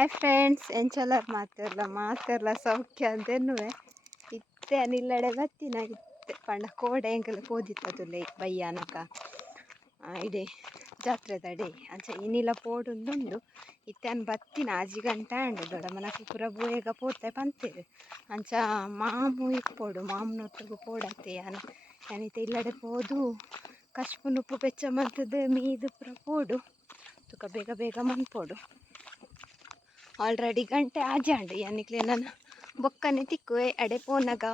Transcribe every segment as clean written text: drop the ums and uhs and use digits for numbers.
Hi friends, ಎಂಚಲರ್ ಮಾತೆರ್ಲ ಸೌಖ್ಯ ಅಂತೆನ್ನುವೆ ಇತ್ತೆ ನಿಲ್ಲಡೆ ಬತ್ತಿನ ಇತ್ತೆ ಪಂಡ ಕೋಡೆ ಎಂಕಲು ಪೋದಿತ್ತದುಲ್ಲೆ ಬಯ್ಯಾನಕ ಇಡೆ ಜಾತ್ರೆ ತಡೆ ಅಂಚ ಇನ್ನಿಲ ಪೋಡುಂದುಂಡು ಇತ್ತೆನ್ ಬತ್ತಿನ ಆಜಿ ಗಂಟೆ ಅಂಡು ದೊಡಮನಕ್ಕೆ ಪುರ ಬೂಯೆಗ ಪೋತೆ ಪಂತೇರು ಅಂಚ ಮಾಮು ಇಪ್ಪೋಡು ಮಾಮನೊಟ್ಟಿಗೂ ಪೋಡತ್ತೆ ಯಾನಿತ್ತೆ ಇಲ್ಲಡೆ ಪೋದು ಕಶ್ಪುನ್ ಉಪ್ಪು ಬೆಚ್ಚ ಮಂತದ್ದು ಮೀದು ಪುರ ಪೋಡು ತುಕ ಬೇಗ ಬೇಗ ಮನ್ಪೋಡು ಆಲ್ರೆಡಿ ಗಂಟೆ ಆಜಾಂಡು ಯಾನಿಕ್ಲೆ ನಾನು ಬೊಕ್ಕನೆ ತಿಕ್ಕುವೆ ಅಡೆ ಪೋನಗ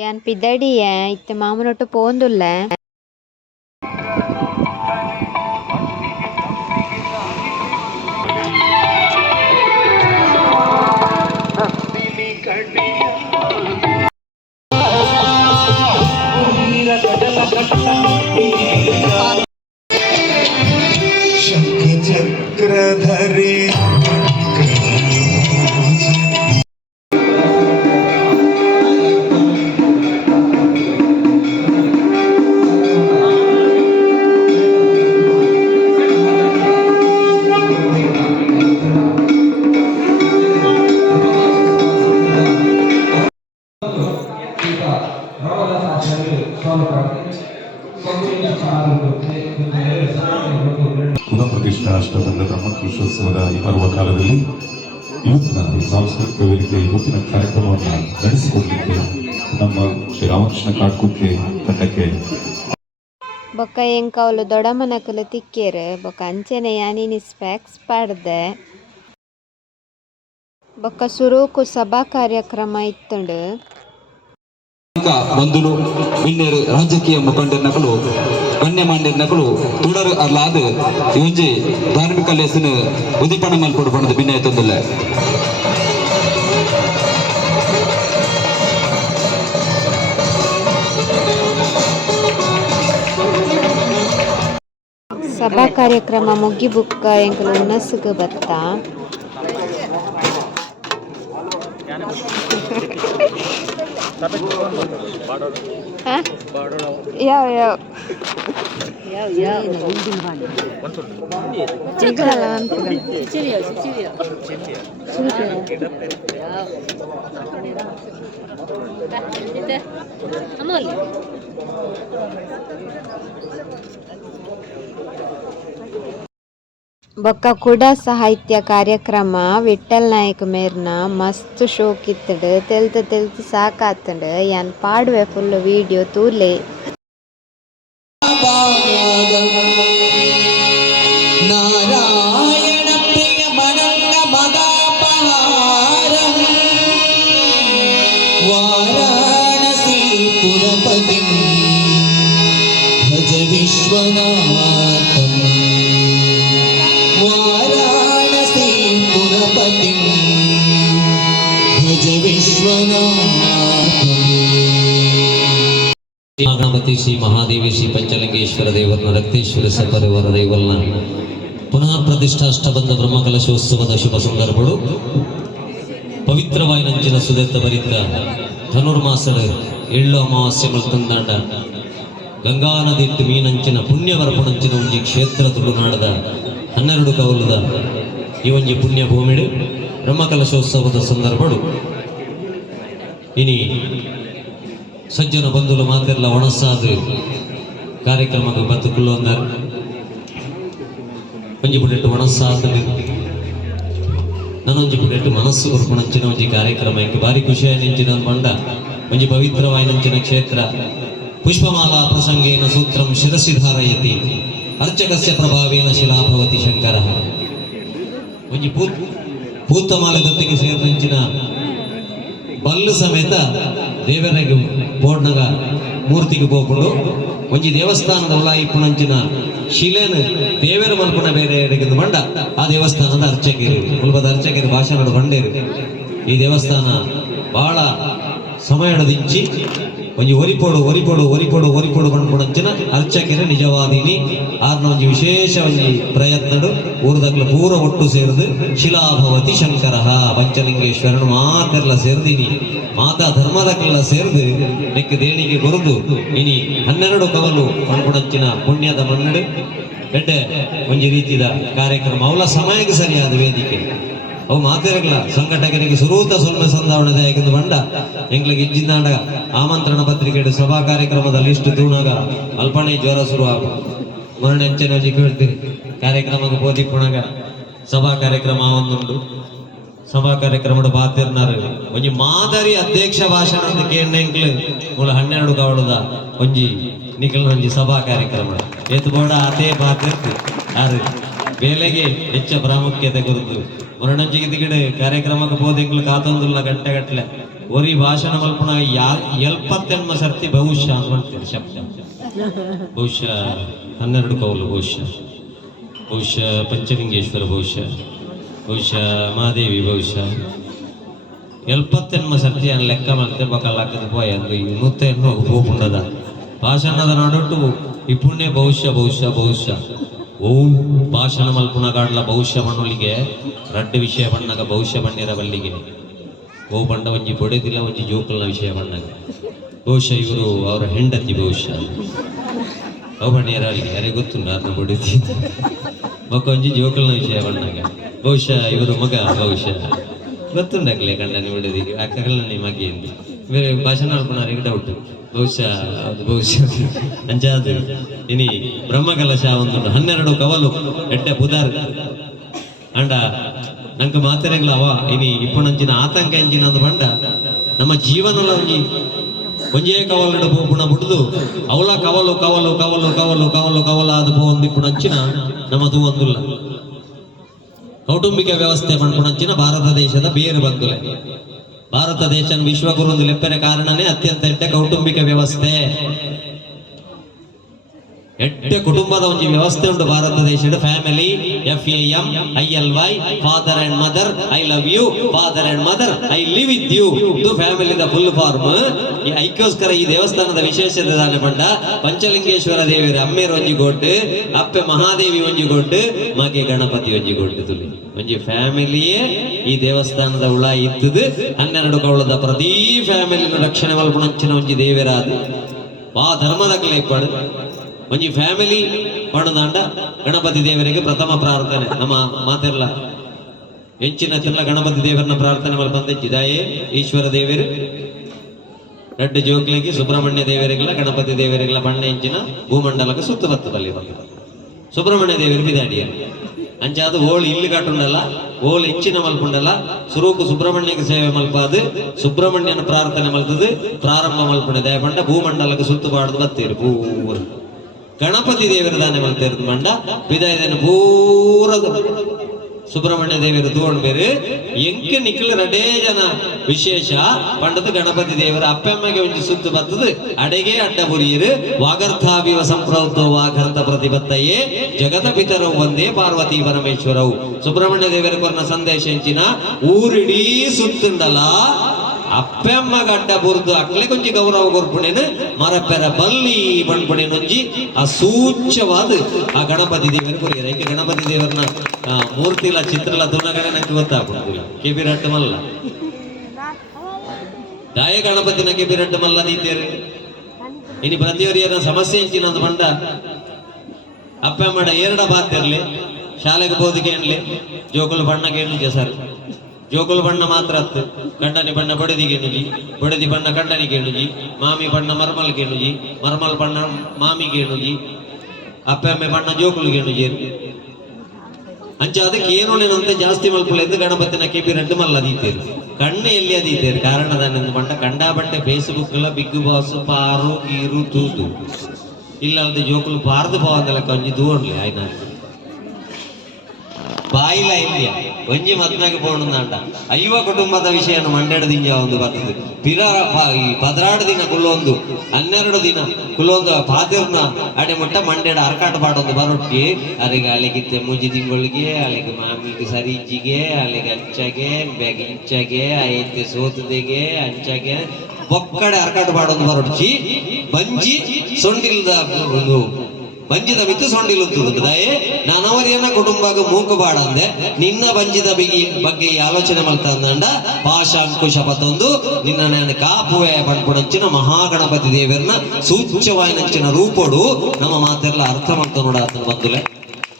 ಯಾನ್ ಪಿದ್ದಡಿಯ ಇತ್ತೆ ಮಾಮನೊಟ್ಟು ಪೋಂದುಲ್ಲ ಚಕ್ರಧರಿ ಪುನಃಪ್ರತಿಷ್ಠಾ ಅಷ್ಟಬಂಧ ಬ್ರಹ್ಮಕಲಶೋತ್ಸವದ ಈ ಪರ್ವಕಾಲದಲ್ಲಿ ಇವತ್ತಿನ ಸಾಂಸ್ಕೃತಿಕ ವೇದಿಕೆ ಇವತ್ತಿನ ಕಾರ್ಯಕ್ರಮವನ್ನು ನಡೆಸಿಕೊಡಲಿಕ್ಕೆ ನಮ್ಮ ಶ್ರೀ ರಾಮಕೃಷ್ಣ ಕಾಡ್ಕುಕ್ಕೆ ತಂಡಕ್ಕೆ ಬೊಕ್ಕ ಎಂಕವಲು ದೊಡಮನಕಲು ತಿಕ್ಕೇರು ಬೊಕ್ಕ ಅಂಚೆನೆ ಯಾನಿನಿ ಸ್ಪ್ಯಾಕ್ಸ್ ಪಾಡ್ದೆ ಬೊಕ್ಕ ಸುರೂಕು ಸಭಾ ಕಾರ್ಯಕ್ರಮ ಇತ್ತುಂಡು ಬಂಧುಲು ಇನ್ನೇರು ರಾಜಕೀಯ ಮುಖಂಡರ್ನಗಳು ಗಣ್ಯಮಾನ್ಯರ್ನಗಳು ತುಡರು ಅರ್ಲಾದ ಇವೊಂಜಿ ಧಾರ್ಮಿಕ ಲೇಸನ ಉದಿಪಣ ಮಲ್ಪಡು ಪಣದ ಭಿನ್ನ ತೊಂದಿಲ್ಲ ಸಭಾ ಕಾರ್ಯಕ್ರಮ ಮುಗಿ ಬುಕ್ಕ ಎಂಕಲು ಹುನಸ್ಗ ಬತ್ತ ಬೊಕ್ಕ ಕುಡ ಸಾಹಿತ್ಯ ಕಾರ್ಯಕ್ರಮ ವಿಠಲ್ ನಾಯಕ್ ಮೇರ್ನ ಮಸ್ತ್ ಶೋಕಿತ್ತಡು ತೆಲ್ತು ಸಾಕಾತಂಡು ಯಾನ್ ಪಾಡುವೆ ಫುಲ್ ವಿಡಿಯೋ ತೂಲೆ ನಾರಾಯಣ ಪ್ರಿಯ ಮನಂಗ ಮದಾಪಹಾರಂ ವಾರಾಣಸಿ ಪುರಪತಿಂ ಭಜ ವಿಶ್ವನಾಥಂ ವಾರಾಣಸಿ ಪುರಪತಿಂ ಭಜ ವಿಶ್ವನಾಥಂ ಗಣಪತಿ ಶ್ರೀ ಮಹಾದೇವಿ ಶ್ರೀ ಪಂಚಲಿಂಗೇಶ್ವರ ದೇವರನ್ನ ರಕ್ತೇಶ್ವರ ಸಪರಿವಾರ ದೇವರನ್ನ ಪುನಃ ಪ್ರತಿಷ್ಠಾ ಅಷ್ಟಬಂಧ ಬ್ರಹ್ಮಕಲಶೋತ್ಸವದ ಶುಭ ಸಂದರ್ಭಗಳು ಪವಿತ್ರವಾಯಿ ನಂಚಿನ ಸುದತ್ತ ಬರಿತ ಧನುರ್ಮಾಸದ ಎಳ್ಳು ಅಮಾವಾಸ್ಯೆ ಮಲ್ತಂದಾಂಡ ಗಂಗಾ ನದಿಟ್ಟು ಮೀನಂಚಿನ ಪುಣ್ಯ ಬರಪುಣಂಚಿನ ಒಂಜಿ ಕ್ಷೇತ್ರ ತುಳುನಾಡದ 12 ಕವಲದ ಈ ಒಂಜಿ ಪುಣ್ಯ ಭೂಮಿಡು ಬ್ರಹ್ಮಕಲಶೋತ್ಸವದ ಸಂದರ್ಭಗಳು ಇನಿ ಸಜ್ಜನ ಬಂಧುಲು ಮಾತೆರ್ಲ ಒಣಸಾದ ಕಾರ್ಯಕ್ರಮಕ್ಕೆ ಬತ್ತುಕೊಳ್ಳು ಅಂದರು ಒಂಜಿ ಪುಡೆಟ್ಟು ಒಣಸಾದ ನಾನೊಂಜಿ ಪುಡೆಟ್ಟು ಮನಸ್ಸು ಕೊರ್ಪುಣಂಚಿನ ಒಂಜಿ ಕಾರ್ಯಕ್ರಮ ಇಂಕ ಭಾರಿ ಖುಷಿಯಾಗಿ ನಿಂಚಿನ ಪಂಡ ಒಂಜಿ ಪವಿತ್ರವಾಯಿ ನಂಚಿನ ಕ್ಷೇತ್ರ ಪುಷ್ಪಮಾಲಾ ಪ್ರಸಂಗೇನ ಸೂತ್ರಂ ಶಿರಸಿ ಧಾರಯತಿ ಅರ್ಚಕಸ್ಯ ಪ್ರಭಾವೇನ ಶಿಲಾಭವತಿ ಶಂಕರ ಒಂಜಿ ಪೂತಮಾಲೆದೊಟ್ಟಿಗೆ ಸೇರಿದಂಚಿನ ಬಲ್ಲು ಸಮೇತ ದೇವರಿಗೆ ಬೋಡ್ನಗ ಮೂರ್ತಿಗೆ ಹೋಗ್ಬಿಡು ಒಂಜಿ ದೇವಸ್ಥಾನದ ಉಲಾಯಿಪ್ಪುಣಂಚಿನ ಶಿಲೆನ ದೇವರ ಮಲ್ಪುಣ ಬೇರೆ ಬಂಡ ಆ ದೇವಸ್ಥಾನದ ಅರ್ಚಕರು ಮುಲ್ಪದ ಅರ್ಚಕರು ಭಾಷಣದ ಬಂಡೇರು ಈ ದೇವಸ್ಥಾನ ಬಹಳ ಸಮಯದಿಂಚಿ ಒಂಜಿ ಒರಿಪೋಡು ಬಂಡ್ಪುಣಂಚಿನ ಅರ್ಚಕರು ನಿಜವಾದೀನಿ ಆರ್ನ ಒಂಜಿ ವಿಶೇಷ ಒಂಜಿ ಪ್ರಯತ್ನಡು ಊರದಕ್ಲ ಪೂರ ಒಟ್ಟು ಸೇರಿದು ಶಿಲಾಭವತಿ ಶಂಕರ ಪಂಚಲಿಂಗೇಶ್ವರನು ಮಾತೆರ್ಲ ಸೇರ್ದೀನಿ ಮಾತಾ ಧರ್ಮದಕ್ಕೆಲ್ಲ ಸೇರಿದು ನೆಕ್ಕ ದೇಣಿಗೆ ಬರುದು ಇನಿ 12 ಕವಲು ಬಂಡ್ಪುಣಂಚಿನ ಪುಣ್ಯದ ಮನ್ನಡು ಬೆಡ್ಡೆ ಒಂಜಿ ರೀತಿಯ ಕಾರ್ಯಕ್ರಮ ಅವಳ ಸಮಯಕ್ಕೆ ಸರಿಯಾದ ವೇದಿಕೆ ಅವು ಮಾತೆರಗ್ಲ ಸಂಘಟಕರಿಗೆ ಸುರೂತ ಸೊಲ್ಮೆ ಸಂಧಾವಣೆ ಆಯ್ಕೆಂದು ಬಂಡ ಎಂಗ್ಲಿಗೆ ಇಜ್ಜಿಂದಾಂಡ ಆಮಂತ್ರಣ ಪತ್ರಿಕೆ ಸಭಾ ಕಾರ್ಯಕ್ರಮದ ಲಿಸ್ಟ್ ತೂಣಾಗ ಅಲ್ಪಣೆ ಜ್ವರ ಶುರು ಮರಣ ಹೆಂಚನ ಕೇಳ್ತೀರಿ ಕಾರ್ಯಕ್ರಮಕ್ಕೆ ಬೋಧಿ ಪುಣಗ ಸಭಾ ಕಾರ್ಯಕ್ರಮ ಒಂದುಂಡು ಸಭಾ ಕಾರ್ಯಕ್ರಮದ ಬಾತಿರ್ನಾರು ಒಂಜಿ ಮಾದರಿ ಅಧ್ಯಕ್ಷ ಭಾಷಣ ಅಂತ ಕೇಂದ್ಲು ಮೂಲ 12 ಕವಳದ ಒಂಜಿ ನಿಖಲ್ ಒಂಜಿ ಸಭಾ ಕಾರ್ಯಕ್ರಮ ಏತು ಬೋಡ ಅದೇ ಬಾತಿರ್ತು ಯಾರು ಬೇಲೆಗೆ ಹೆಚ್ಚ ಪ್ರಾಮುಖ್ಯತೆ ಕುರಿತು ಮರಣಂಜಿಗೆ ದಿಗಡೆ ಕಾರ್ಯಕ್ರಮಕ್ಕೆ ಬೋಧೆಂಗ್ಲು ಕಾತೊಂದುಲ್ಲ ಗಂಟೆಗಟ್ಟಲೆ ಒರಿ ಭಾಷಣ ಮಲ್ಪುಣ ಎಲ್ಪತ್ತೆನ್ಮ ಸರ್ತಿ ಬಹುಶಃ ಅಂದ್ಬಿಡ್ತೀರಿ ಶಬ್ದ ಬಹುಶಃ 12 ಕೌಲು ಬಹುಶಃ ಪಂಚಲಿಂಗೇಶ್ವರ ಬಹುಶಃ ಮಹಾದೇವಿ ಬಹುಶಃ ಎಲ್ಪತ್ತೆನ್ಮ ಸರ್ತಿ ಅನ್ನ ಲೆಕ್ಕ ಮಾಡ್ತೆ ಬಕಲ್ಲಾಕದ ಪೋಯ ಅಂದು ಈ ಮುತ್ತೆ ಹೋಗುಂಡದ ಭಾಷಣದ ನಾಡೊಟ್ಟು ಇಪ್ಪುಣ್ಯ ಬಹುಶಃ ಓ ಭಾಷಣ ಮಲ್ಪುಣ ಕಾಡ್ಲ ಭವಿಷ್ಯ ಬಣ್ಣೊಲಿಗೆ ರಡ್ಡು ವಿಷಯ ಬಣ್ಣಗ ಭವಿಷ್ಯ ಬಣ್ಣಿರ ಬಲ್ಲಿಗೆ ಓ ಬಂಡ ಒಂಜಿ ಬೊಡೆದಿಲ್ಲ ಒಂಜಿ ಜೋಕಲ್ನ ವಿಷಯ ಬಣ್ಣಗ ಬಹುಶಃ ಇವರು ಅವರ ಹೆಂಡತಿ ಬಹುಶಃ ಅವು ಬಣ್ಣಿರ ಅಲ್ಲಿಗೆ ಯಾರಿಗೆ ಗೊತ್ತುಂಡ ಅದನ್ನ ಬೊಡೆದಿ ಮಕ್ಕ ಒಂಜಿ ಜೋಕಲ್ನ ವಿಷಯ ಬಣ್ಣಗ ಬಹುಶಃ ಇವರು ಮಗ ಬಹುಶಃ ಗೊತ್ತುಂಡಾಗಲೇ ಕಂಡನಿ ಬೊಡೆದಿಗೆ ಅಕ್ಕಗಳನ್ನ ಮಗೆ ಎಂದು ಬೇರೆ ಭಾಷಣ ಮಲ್ಪುಣರಿಗೆ ಡೌಟ್ ಬಹುಶಃ ಅಂಚಾದು ಇನಿ ಬ್ರಹ್ಮಕಲಶ ಒಂದು 12 ಕವಲು ಎಡ್ಡೆ ಪುದಾರ್ ಅಂಡ ನಂಗೆ ಮಾತೆರೆಗ್ಲ ಅವ ಇನಿ ಇಪ್ಪಣಂಚಿನ ಆತಂಕ ಎಂಚಿನ ಅಂದು ಬಂಡ ನಮ್ಮ ಜೀವನಲ ಒಂಜೇ ಕವಲು ಪುಣ ಬಿಡುದು ಅವಳ ಕವಲು ಆದ ಒಂದು ಇಪ್ಪಣಂಚಿನ ನಮ್ಮದು ಒಂದುಲ್ಲ ಕೌಟುಂಬಿಕ ವ್ಯವಸ್ಥೆ ಪಂಪುಣಂಚಿನ ಭಾರತ ದೇಶದ ಬೇರು ಬಂದುಲೆ ಭಾರತ ದೇಶ ವಿಶ್ವಗುರು ಲೆಪ್ಪರೆ ಕಾರಣನೇ ಅತ್ಯಂತ ಎಡ್ಡೆ ಕೌಟುಂಬಿಕ ವ್ಯವಸ್ಥೆ ಎಡ್ಡೆ ಕುಟುಂಬದ ಒಂದು ವ್ಯವಸ್ಥೆ ಉಂಟು ಭಾರತ ದೇಶದ family FAMILY father and mother I love you father and mother I live with you ಇದು ಫ್ಯಾಮಿಲಿ ದ ಫುಲ್ ಫಾರ್ಮ್ ಈ ಐಕ್ಯೋಸ್ಕರ ಈ ದೇವಸ್ಥಾನದ ವಿಶೇಷತೆ ದಾನೆ ಪಂಡ ಪಂಚಲಿಂಗೇಶ್ವರ ದೇವಿಯರ ಅಮ್ಮೇರು ಒಂಜಿ ಗೊಡ್ಡು ಅಪ್ಪೆ ಮಹಾದೇವಿ ಒಂಜಿ ಗೊಡ್ಡು ಮಗೆ ಗಣಪತಿ ಒಂಜಿ ಗೊಡ್ಡು ತುಲಿ ಒಂಜಿ ಫ್ಯಾಮಿಲಿಯೇ ಈ ದೇವಸ್ಥಾನದ ಉಳ ಇತ್ತದು 12 ಕವಳದ ಪ್ರತಿ ಫ್ಯಾಮಿಲಿನ ರಕ್ಷಣೆ ಮಲ್ಪುಣಂಚಿನ ಒಂಜಿ ದೇವರಾದ ಆ ಧರ್ಮದಾಗಲೇ ಇಪ್ಪಡು ಒಂಜಿ ಫ್ಯಾಮಿಲಿ ಪಣದಾಂಡ ಗಣಪತಿ ದೇವರಿಗೆ ಪ್ರಥಮ ಪ್ರಾರ್ಥನೆ ನಮ್ಮ ಮಾತೆರ್ಲ ಹೆಂಚಿನ ತಿರ್ಲ ಗಣಪತಿ ದೇವರನ್ನ ಪ್ರಾರ್ಥನೆ ಮಲ್ಪಂದಿದ್ದಾಯೇ ಈಶ್ವರ ದೇವರು ರೆಡ್ಡು ಜೋಕ್ಲಿಗೆ ಸುಬ್ರಹ್ಮಣ್ಯ ದೇವರಿಗೆಲ್ಲ ಗಣಪತಿ ದೇವರಿಗೆಲ್ಲ ಬಣ್ಣ ಹೆಂಚಿನ ಭೂಮಂಡಲಕ್ಕೆ ಸುತ್ತಬತ್ತು ಬಲ್ಲಿ ಸುಬ್ರಹ್ಮಣ್ಯ ದೇವರಿಗೆ ಬಿದಾಡಿಯ ಅಂಚಾದ ಓಳು ಇಲ್ಲಿ ಕಾಟುಂಡಲ್ಲ ಓಳು ಹೆಚ್ಚಿನ ಮಲ್ಪುಂಡಲ್ಲ ಸುರೂಕು ಸುಬ್ರಹ್ಮಣ್ಯಕ್ಕೆ ಸೇವೆ ಮಲ್ಪಾದು ಸುಬ್ರಹ್ಮಣ್ಯನ ಪ್ರಾರ್ಥನೆ ಮಲ್ತದು ಪ್ರಾರಂಭ ಮಲ್ಪುಂಡ ದಯಪಂಡ ಭೂಮಂಡಲಕ್ಕೆ ಸುತ್ತಬಾರ್ದು ಬತ್ತೀರು ಪೂರ ಗಣಪತಿ ದೇವರ ದಾನೆ ಮಲ್ತಿರ್ದು ಮಂಡ ಬಿದಾಯದೇನು ಪೂರದ ಸುಬ್ರಹ್ಮಣ್ಯ ದೇವರು ತಗೊಂಡು ಬೇರೆ ಎಂಕೆ ನಿಖಿಲ ರಡೇ ಜನ ವಿಶೇಷ ಪಂಡದ ಗಣಪತಿ ದೇವರ ಅಪ್ಪೆಮ್ಮಗೆ ಒಂಜಿ ಸುತ್ತು ಬರ್ತದ ಅಡೆಗೆ ಅಡ್ಡ ಬುರಿಯರು ವಾಗರ್ಥಾಭಿವ ಸಂಪ್ರೌತೋ ವಾಗರ್ಥ ಪ್ರತಿಬತ್ತಯೇ ಜಗತ ಪಿತರವು ಒಂದೇ ಪಾರ್ವತಿ ಪರಮೇಶ್ವರವು ಸುಬ್ರಹ್ಮಣ್ಯ ದೇವರ ಕೊರ್ನ ಸಂದೇಶ ಎಂಚಿನ ಊರಿಡೀ ಸುತ್ತುಂಡಲ ಅಪ್ಪೆಮ್ಮ ಗಡ್ಡ ಬುರ್ದು ಅಕ್ಲೆ ಕೊಂಚಿ ಗೌರವ ಕೊರ್ಪುಣೇನು ಮರಪೆರ ಬಲ್ಲಿ ಬಣ್ಪುಣೇನೊಂಜಿ ಆ ಸೂಚ್ಯವಾದ ಆ ಗಣಪತಿ ದೇವರು ಕೊರಿಯರ ಈಗ ಗಣಪತಿ ದೇವರನ್ನ ಮೂರ್ತಿಲ ಚಿತ್ರಲ ತುಣಗಡೆ ನಂಗೆ ಗೊತ್ತಾಗ್ಬಿಡುದಿಲ್ಲ ಕೆಬಿರಡ್ಡ ಮಲ್ಲ ದಾಯ ಗಣಪತಿನ ಕೆಬಿರಡ್ಡ ಮಲ್ಲ ನೀತೇರು ಇನಿ ಪ್ರತಿಯೊರಿಯರ ಸಮಸ್ಯೆ ಇಂಚಿನಂದು ಬಂಡ ಅಪ್ಪೆಮ್ಮಡ ಎರಡ ಬಾತಿರ್ಲಿ ಶಾಲೆಗೆ ಬೋಧಿಗೆ ಎನ್ಲಿ ಜೋಗುಲು ಬಣ್ಣಗೆ ಎನ್ಲಿ ಸರ್ ಜೋಗುಲು ಬಣ್ಣ ಮಾತ್ರ ಹತ್ತು ಕಂಡನಿ ಬಣ್ಣ ಬಡದಿಗೆ ಎಣ್ಣುಜಿ ಬಡದಿ ಬಣ್ಣ ಕಂಡನಿಗೆ ಎಣ್ಣುಜಿ ಮಾಮಿ ಬಣ್ಣ ಮರ್ಮಲ್ಗೆ ಎಣ್ಣುಜಿ ಮರ್ಮಲ್ ಬಣ್ಣ ಮಾಮಿಗೆ ಎಣ್ಣುಜಿ ಅಪ್ಪೆಮ್ಮೆ ಬಣ್ಣ ಜೋಗುಲಿಗೆ ಎಣ್ಣುಜಿ ಅಂಚ ಅದಕ್ಕೆ ಏನೋನೇನಂತೆ ಜಾಸ್ತಿ ಮಲ್ಪುಲೆಂದು ಗಣಪತಿನ ಕೆಪಿ ರೆಡ್ಡು ಮಲ್ಲ ಅದೀತೇರು ಕಣ್ಣು ಎಲ್ಲಿ ಅದೀತೇರು ಕಾರಣದನ್ನೆಂದು ಬಂಡ ಕಂಡ ಬಟ್ಟೆ ಫೇಸ್ಬುಕ್ ಎಲ್ಲ ಬಿಗ್ ಬಾಸ್ ಪಾರು ಗೀರು ತೂತು ಇಲ್ಲಲ್ದೆ ಜೋಕುಲು ಪಾರ್ದು ಪಾವಂದೆಲ್ಲ ಕಂಜಿ ದೂಡ್ಲಿ ಆಯ್ನ ಬಾಯಿಲ ಇಲ್ಲಿಯ ಒಂಜಿ ಮತ್ನಾಗ ಪೋಣಂದ ಐವ ಕುಟುಂಬದ ವಿಷಯವನ್ನು ಮಂಡ್ಯದಿಂದ ಒಂದು ಬರ್ತದೆ ಪಿರ ಈ ಪದರಾಡು ದಿನ ಕುಲ್ಲೊಂದು 12 ದಿನ ಕುಲ್ಲೊಂದು ಪಾದಿರ್ನ ಅಡೆ ಮುಟ್ಟ ಮಂಡ್ಯಡ ಅರ್ಕಾಟ ಪಾಡೊಂದು ಬರೊಟ್ಟಿ ಅಲ್ಲಿಗೆ ಅಲ್ಲಿಗಿತ್ತೆ ಮುಜಿ ತಿಂಗಳಿಗೆ ಅಲ್ಲಿಗೆ ಮಾಮಿಗೆ ಸರಿ ಇಜ್ಜಿಗೆ ಅಲ್ಲಿಗೆ ಅಂಚಗೆ ಬೆಗ ಇಂಚಗೆ ಐತೆ ಸೋತದೆಗೆ ಅಂಚಗೆ ಒಕ್ಕಡೆ ಅರ್ಕಾಟ ಪಾಡೊಂದು ಬರೊಟ್ಟಿ ಬಂಜಿ ಸೊಂಡಿಲ್ದ ಒಂದು ಬಂಜಿದ ಮಿತ್ತು ಸೊಂಡಿಲುತ್ತುದು ದಯೆ ನಾನವರಿಯನ್ನ ಕುಟುಂಬಗ ಮೂಕುಬಾಡ ಅಂದೆ ನಿನ್ನ ಬಂಜಿದ ಬಗ್ಗೆ ಈ ಆಲೋಚನೆ ಮಲ್ತಂದ ಪಾಶಾಂಕುಶ ಪತೊಂದು ನಿನ್ನ ನಾನು ಕಾಪುವೆ ಪಡ್ಪುಡಂಚಿನ ಮಹಾಗಣಪತಿ ದೇವರನ್ನ ಸೂಚ್ಯವಾಯಿನಂಚಿನ ರೂಪಡು ನಮ್ಮ ಮಾತೆಲ್ಲ ಅರ್ಥ ಮಾಡ್ತಾ ನೋಡ ಬಂದುಲೆ